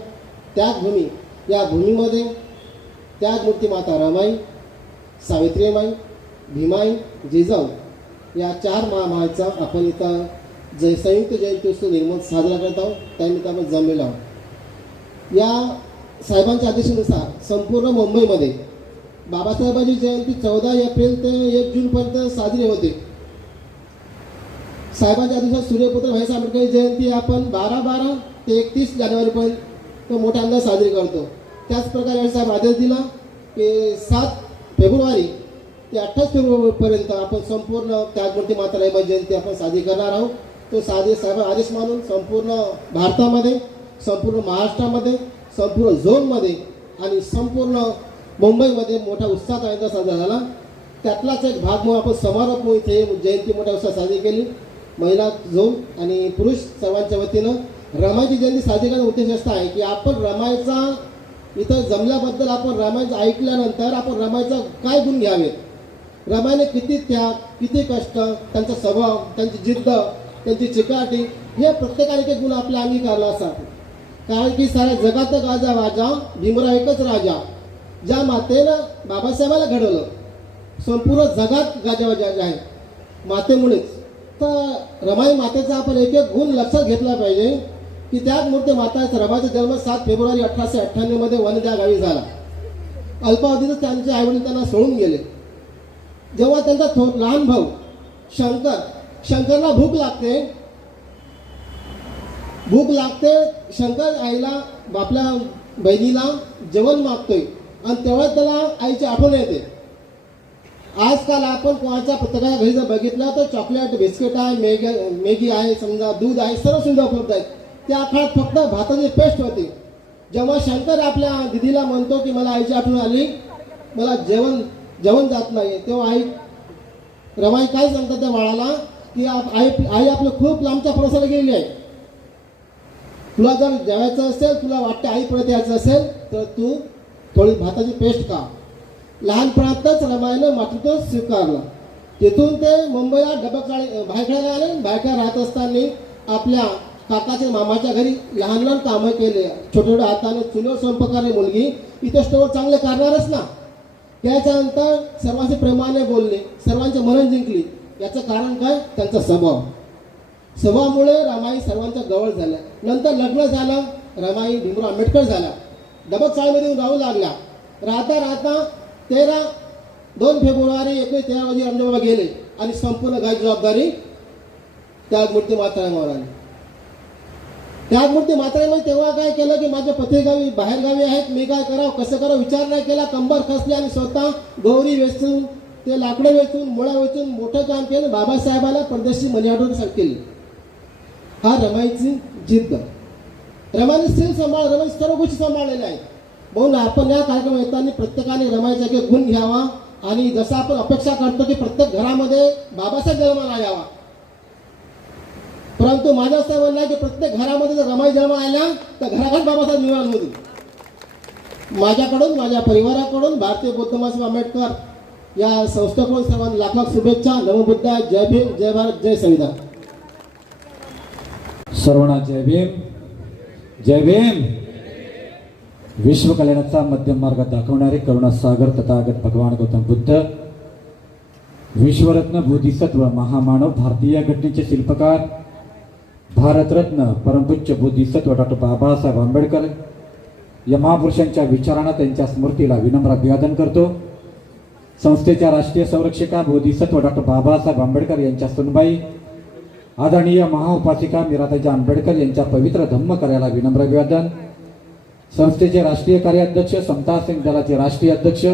त्यागभूमी या भूमीमध्ये त्यागमूर्ती माता रमाई सावित्रीमाई भीमाई जिजाऊ या 4 महामायेचा आपण इथं संयुक्त जयंत्योत्सव निर्मोल साजरा करत आहोत. त्यानिमित्त आपण जमलेलो आहोत. या साहेबांच्या आदेशानुसार संपूर्ण मुंबईमध्ये बाबासाहेबांची जयंती 14 एप्रिल ते 1 जूनपर्यंत साजरी होते. साहेबांच्या आदेशात सूर्यपुत्र भैयासाहेब आंबेडकर जयंती आपण 12 ते 31 जानेवारीपर्यंत मोठ्यांदा साजरी करतो. त्याचप्रकारे यावेळी साहेब आदेश दिला की 7 फेब्रुवारी ते 28 फेब्रुवारीपर्यंत आपण संपूर्ण त्यागमूर्ती माता रमाई जयंती आपण साजरी करणार आहोत. तो साहेब आदेश मानून संपूर्ण भारतामध्ये संपूर्ण महाराष्ट्रामध्ये संपूर्ण झोनमध्ये आणि संपूर्ण मुंबईमध्ये मोठ्या उत्साहात आनंद साजरा झाला. त्यातलाच एक भाग म्हणून आपण समारोप म्हणून इथे जयंती मोठ्या उत्साहात साजरी केली. महिला झोन आणि पुरुष सर्वांच्या वतीनं रमाईची जयंती साजरी करण्याचा उद्देश असा आहे की आपण रमाईचा इथं जमल्याबद्दल आपण रमाईचं ऐकल्यानंतर आपण रमाईचा काय गुण घ्यावे. रमाईने किती त्याग किती कष्ट त्यांचा स्वभाव त्यांची जिद्द त्यांची चिकाटी हे प्रत्येकाने एक गुण आपल्या अंगीकारला असतात. कारण की साऱ्या जगात गाजा वाजा भीमराव एकच राजा. ज्या मातेनं बाबासाहेबाला घडवलं संपूर्ण जगात गाजावाजा आहे मातेमुळेच. तर रमाई मातेचा आपण एक गुण लक्षात घेतला पाहिजे की त्याच मूर्ती माता रमाईचा जन्म 7 फेब्रुवारी 1898 मध्ये वनद्या गावी झाला. अल्पावधीतच त्यांचे आईवडील त्यांना सोडून गेले. जेव्हा त्यांचा लहान भाऊ शंकरला भूक लागते शंकर आईला आपल्या बहिणीला जेवण मागतोय आणि तेव्हा त्याला आईची आठवण येते. आजकाल आपण कोणाच्या प्रत्येकाच्या घरी जर बघितलं तर चॉकलेट बिस्किट आहे मॅगी आहे समजा दूध आहे सर्व सुविधा उपलब्ध आहेत. त्या काळात फक्त भाताची पेस्ट होती. जेव्हा शंकर आपल्या दिदीला म्हणतो की मला आईची आठवण आली मला जेवण जात नाही तेव्हा आई रमाई काय सांगतात त्या बाळाला की आई आपलं खूप लांबच्या प्रवासाला गेलेली आहे. तुला जर जेवायचं असेल तुला वाटतं आई परत यायचं असेल तर तू थोडी भाताची पेस्ट खा. लहानपणातच रमाईनं मातृत्व स्वीकारलं. तिथून ते मुंबईला भायखळ्याला आले. भायखळ्या राहत असताना आपल्या काकाच्या मामाच्या घरी लहान कामं केले. छोट्या हाताने चुलीवर स्वयंपाकाने मुलगी इथं स्टोवर चांगले करणारच ना. त्याच्यानंतर सर्वांचे प्रेमाने बोलले सर्वांचे मन जिंकली. याचं कारण काय त्यांचा स्वभावामुळे रमाई सर्वांच्या जवळ झाल्या. नंतर लग्न झालं रमाई भीमराव आंबेडकर झाला. डबक शाळेमध्ये राहू लागला. राहता 2 फेब्रुवारी 1913 रोजी रामदेव बाबा गेले आणि संपूर्ण गायची जबाबदारी त्यागमूर्ती मातारामावर आली. त्यागमूर्ती मातारामाने तेव्हा काय केलं की माझ्या पतीगावी बाहेरगावी आहेत मी काय करावं कसं करावं विचार नाही केला. कंबर खसली आणि स्वतः गौरी वेचून ते लाकडं वेचून मुळा वेचून मोठं काम केलं. बाबासाहेबाला परदेशी मनी ऑर्डर केली. हा रमाईची जिद्द. रमाईने स्त्री रमाई सर्व गोष्टी सांभाळलेल्या आहेत. म्हणून आपण या कार्यक्रम येताना प्रत्येकाने रमाईचा एक गुण घ्यावा आणि जसं आपण अपेक्षा करतो की प्रत्येक घरामध्ये बाबासाहेब जन्माला यावा. परंतु माझं असं म्हणणं आहे की प्रत्येक घरामध्ये जर रमाई जन्म आला तर घराघरात बाबासाहेब निर्माण होतील. माझ्याकडून माझ्या परिवाराकडून भारतीय बौद्ध महासभा आंबेडकर या संस्थेकडून सर्वांना लाख लाख शुभेच्छा. नमोबुद्ध जय भीम जय भारत जय संविधान. सर्वांना जय भीम जय भीम. विश्व कल्याणाचा मध्यम मार्ग दाखवणारे करुणा सागर तथागत भगवान गौतम बुद्ध विश्वरत्न बोधिसत्व महामानव भारतीय घटनेचे शिल्पकार भारतरत्न परमपूज्य बोधिसत्व डॉक्टर बाबासाहेब आंबेडकर या महापुरुषांच्या विचारांना त्यांच्या स्मृतीला विनम्र अभिवादन करतो. संस्थेच्या राष्ट्रीय संरक्षिका बोधिसत्व डॉक्टर बाबासाहेब आंबेडकर यांच्या सुनबाई आदरणीय महाउपासिका मीराताई आंबेडकर यांच्या पवित्र धम्म कार्याला विनम्र अभिवादन. संस्थेचे राष्ट्रीय कार्याध्यक्ष समता सिंग दलाचे राष्ट्रीय अध्यक्ष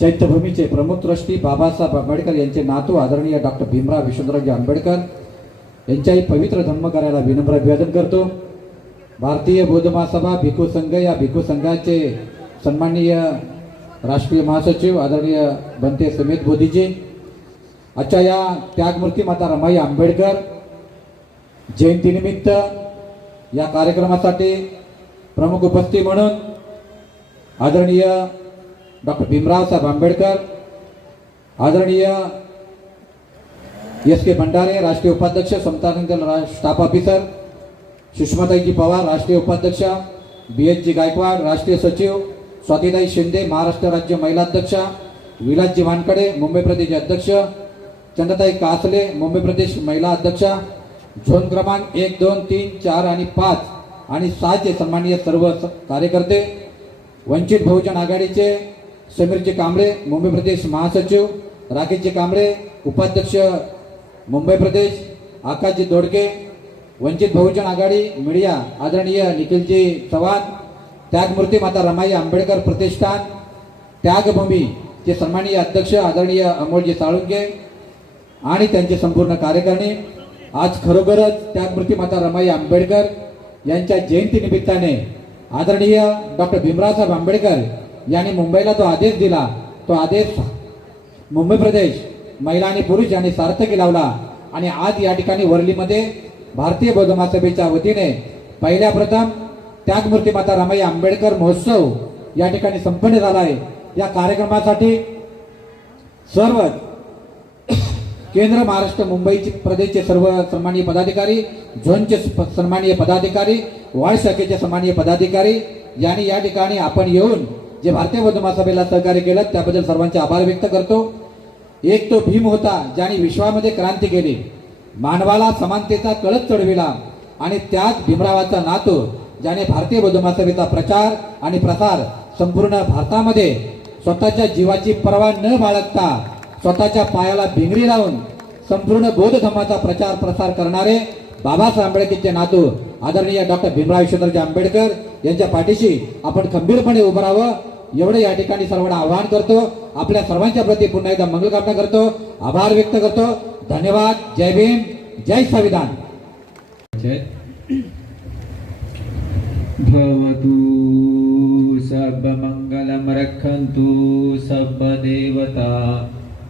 चैत्यभूमीचे प्रमुख ट्रस्टी बाबासाहेब आंबेडकर यांचे नातू आदरणीय डॉक्टर भीमराव यशवंतरावजी आंबेडकर यांच्याही पवित्र धम्म कार्याला विनम्र अभिवादन करतो. भारतीय बौद्ध महासभा भिक्खू संघ या भिक्खू संघाचे सन्माननीय राष्ट्रीय महासचिव आदरणीय बनते समेत बोधीजी आजच्या या त्यागमूर्ती माता रमाई आंबेडकर जयंतीनिमित्त या कार्यक्रमासाठी प्रमुख उपस्थिती म्हणून आदरणीय डॉक्टर भीमराव साहेब आंबेडकर, आदरणीय एस के भंडारे राष्ट्रीय उपाध्यक्ष, समता स्टाफ ऑफिसर, सुषमाताईजी पवार राष्ट्रीय उपाध्यक्षा, BH गायकवाड राष्ट्रीय सचिव, स्वातीताई शिंदे महाराष्ट्र राज्य महिला अध्यक्षा, विलासजी वानकडे मुंबई प्रदेश अध्यक्ष, चंद्रताई कासले मुंबई प्रदेश महिला अध्यक्षा, झोन क्रमांक 1, 2, 3, 4 आणि 5 आणि 6 चे सन्माननीय सर्व कार्यकर्ते, वंचित बहुजन आघाडीचे समीरजी कांबळे मुंबई प्रदेश महासचिव, राकेशजी कांबळे उपाध्यक्ष मुंबई प्रदेश, आकाशजी दोडके वंचित बहुजन आघाडी मीडिया आदरणीय निखिलजी चव्हाण, त्यागमूर्ती माता रमाई आंबेडकर प्रतिष्ठान त्यागभूमी चे सन्माननीय अध्यक्ष आदरणीय अमोलजी साळुंके आणि त्यांचे संपूर्ण कार्यकारिणी. आज खरोखरच त्यागमूर्ती माता रमाई आंबेडकर यांच्या जयंती निमित्ताने आदरणीय डॉक्टर भीमराव साहेब आंबेडकर यांनी मुंबईला जो आदेश दिला तो आदेश मुंबई प्रदेश महिला आणि पुरुष यांनी सार्थकी लावला आणि आज या ठिकाणी वरलीमध्ये भारतीय बौद्ध महासभेच्या वतीने पहिल्या प्रथम त्यागमूर्ती माता रमाई आंबेडकर महोत्सव या ठिकाणी संपन्न झाला आहे. या कार्यक्रमासाठी सर्व केंद्र महाराष्ट्र मुंबई प्रदेशचे सर्व सन्माननीय पदाधिकारी, झोनचे सन्माननीय पदाधिकारी, वार्ड शाखेचे सन्माननीय पदाधिकारी यांनी या ठिकाणी आपण येऊन जे भारतीय बौद्ध महासभेला सहकार्य केलं त्याबद्दल सर्वांचे आभार व्यक्त करतो. एक तो भीम होता ज्याने विश्वामध्ये क्रांती केली, मानवाला समानतेचा कळस चढविला आणि त्याच भीमरावाचा नातू ज्याने भारतीय बौद्ध महासभेचा प्रचार आणि प्रसार संपूर्ण भारतामध्ये स्वतःच्या जीवाची पर्वा न बाळगता स्वतःच्या पायाला भिंगरी लावून संपूर्ण बौद्ध धर्माचा प्रचार प्रसार करणारे बाबासाहेब आंबेडकरचे नातू आदरणीय डॉक्टर भीमराव यशवंतरावजी आंबेडकर यांच्या पाठीशी आपण खंबीरपणे उभं राहावं एवढे या ठिकाणी सर्वांना आवाहन करतो. आपल्या सर्वांच्या प्रती पुन्हा एकदा मंगलकामना करतो, आभार व्यक्त करतो. धन्यवाद. जय भीम, जय संविधान. भवतु सर्वमंगलं रक्षन्तु सर्वदेवता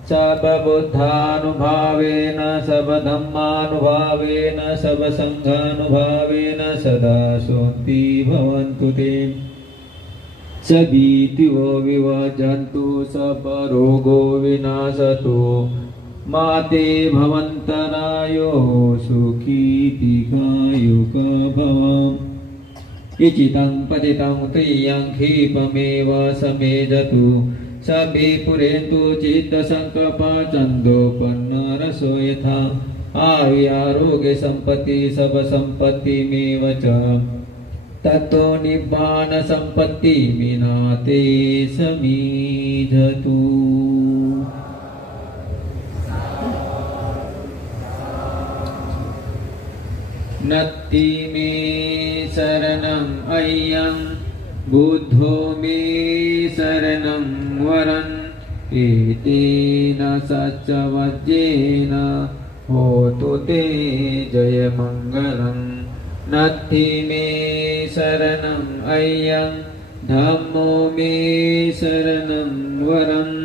सर्वबुद्धानुभावेन सर्वधम्मानुभावेन सर्वसंघानुभावेन सदा शान्ति भवन्तु ते. सभीतिवो विवजन्तु सर्वरोगो विनाशतु माते भवन्तरायो सुखीतिकायुक भवम्. इचितं पतितं त्रियं क्षिपमेव समेजतु सभे पुरेन्तु चित्तसङ्कल्पचन्दोपन्नरसो यथा आयुरारोग्य सम्पत्ति सर्वसम्पत्तिमेव च ततो निब्बाण सम्पत्ति विनाते समीधतु. नत्ति मे शरणम् अय्यं बुद्धो मे शरणं वरन् एतेन सच्चवज्येन होतु ते जयमङ्गलम्. नत्ति मे शरणम् अय्यं धम्मो मे शरणं वरन्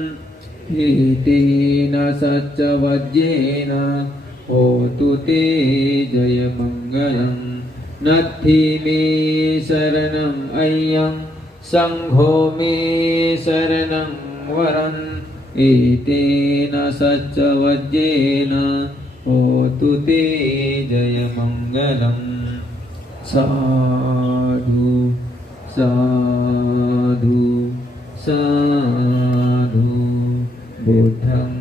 एतेन सच्चवज्येन होतु ते जयमङ्गलम्. नत्ति मे शरणम् अय्यं सङ्घो मे शरणं वरन् एतेन सच्चवज्येन होतु ते जयमङ्गलम्. साधु साधु साधु बुद्धं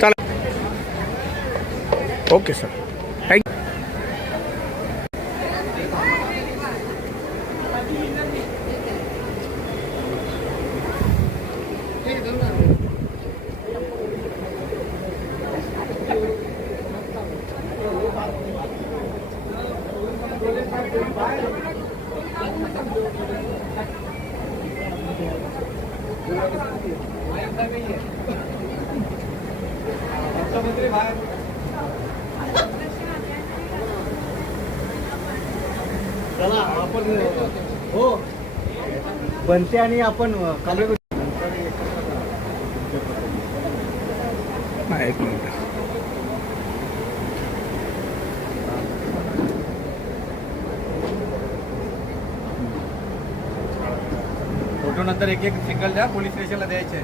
चला ओके सर थँक्यू. मुख्यमंत्री बाहेर चला आपण हो बनते आणि आपण कांबळे एक मिनिट. फोटो नंतर एक एक सिंगल द्या पोलीस स्टेशनला द्यायचे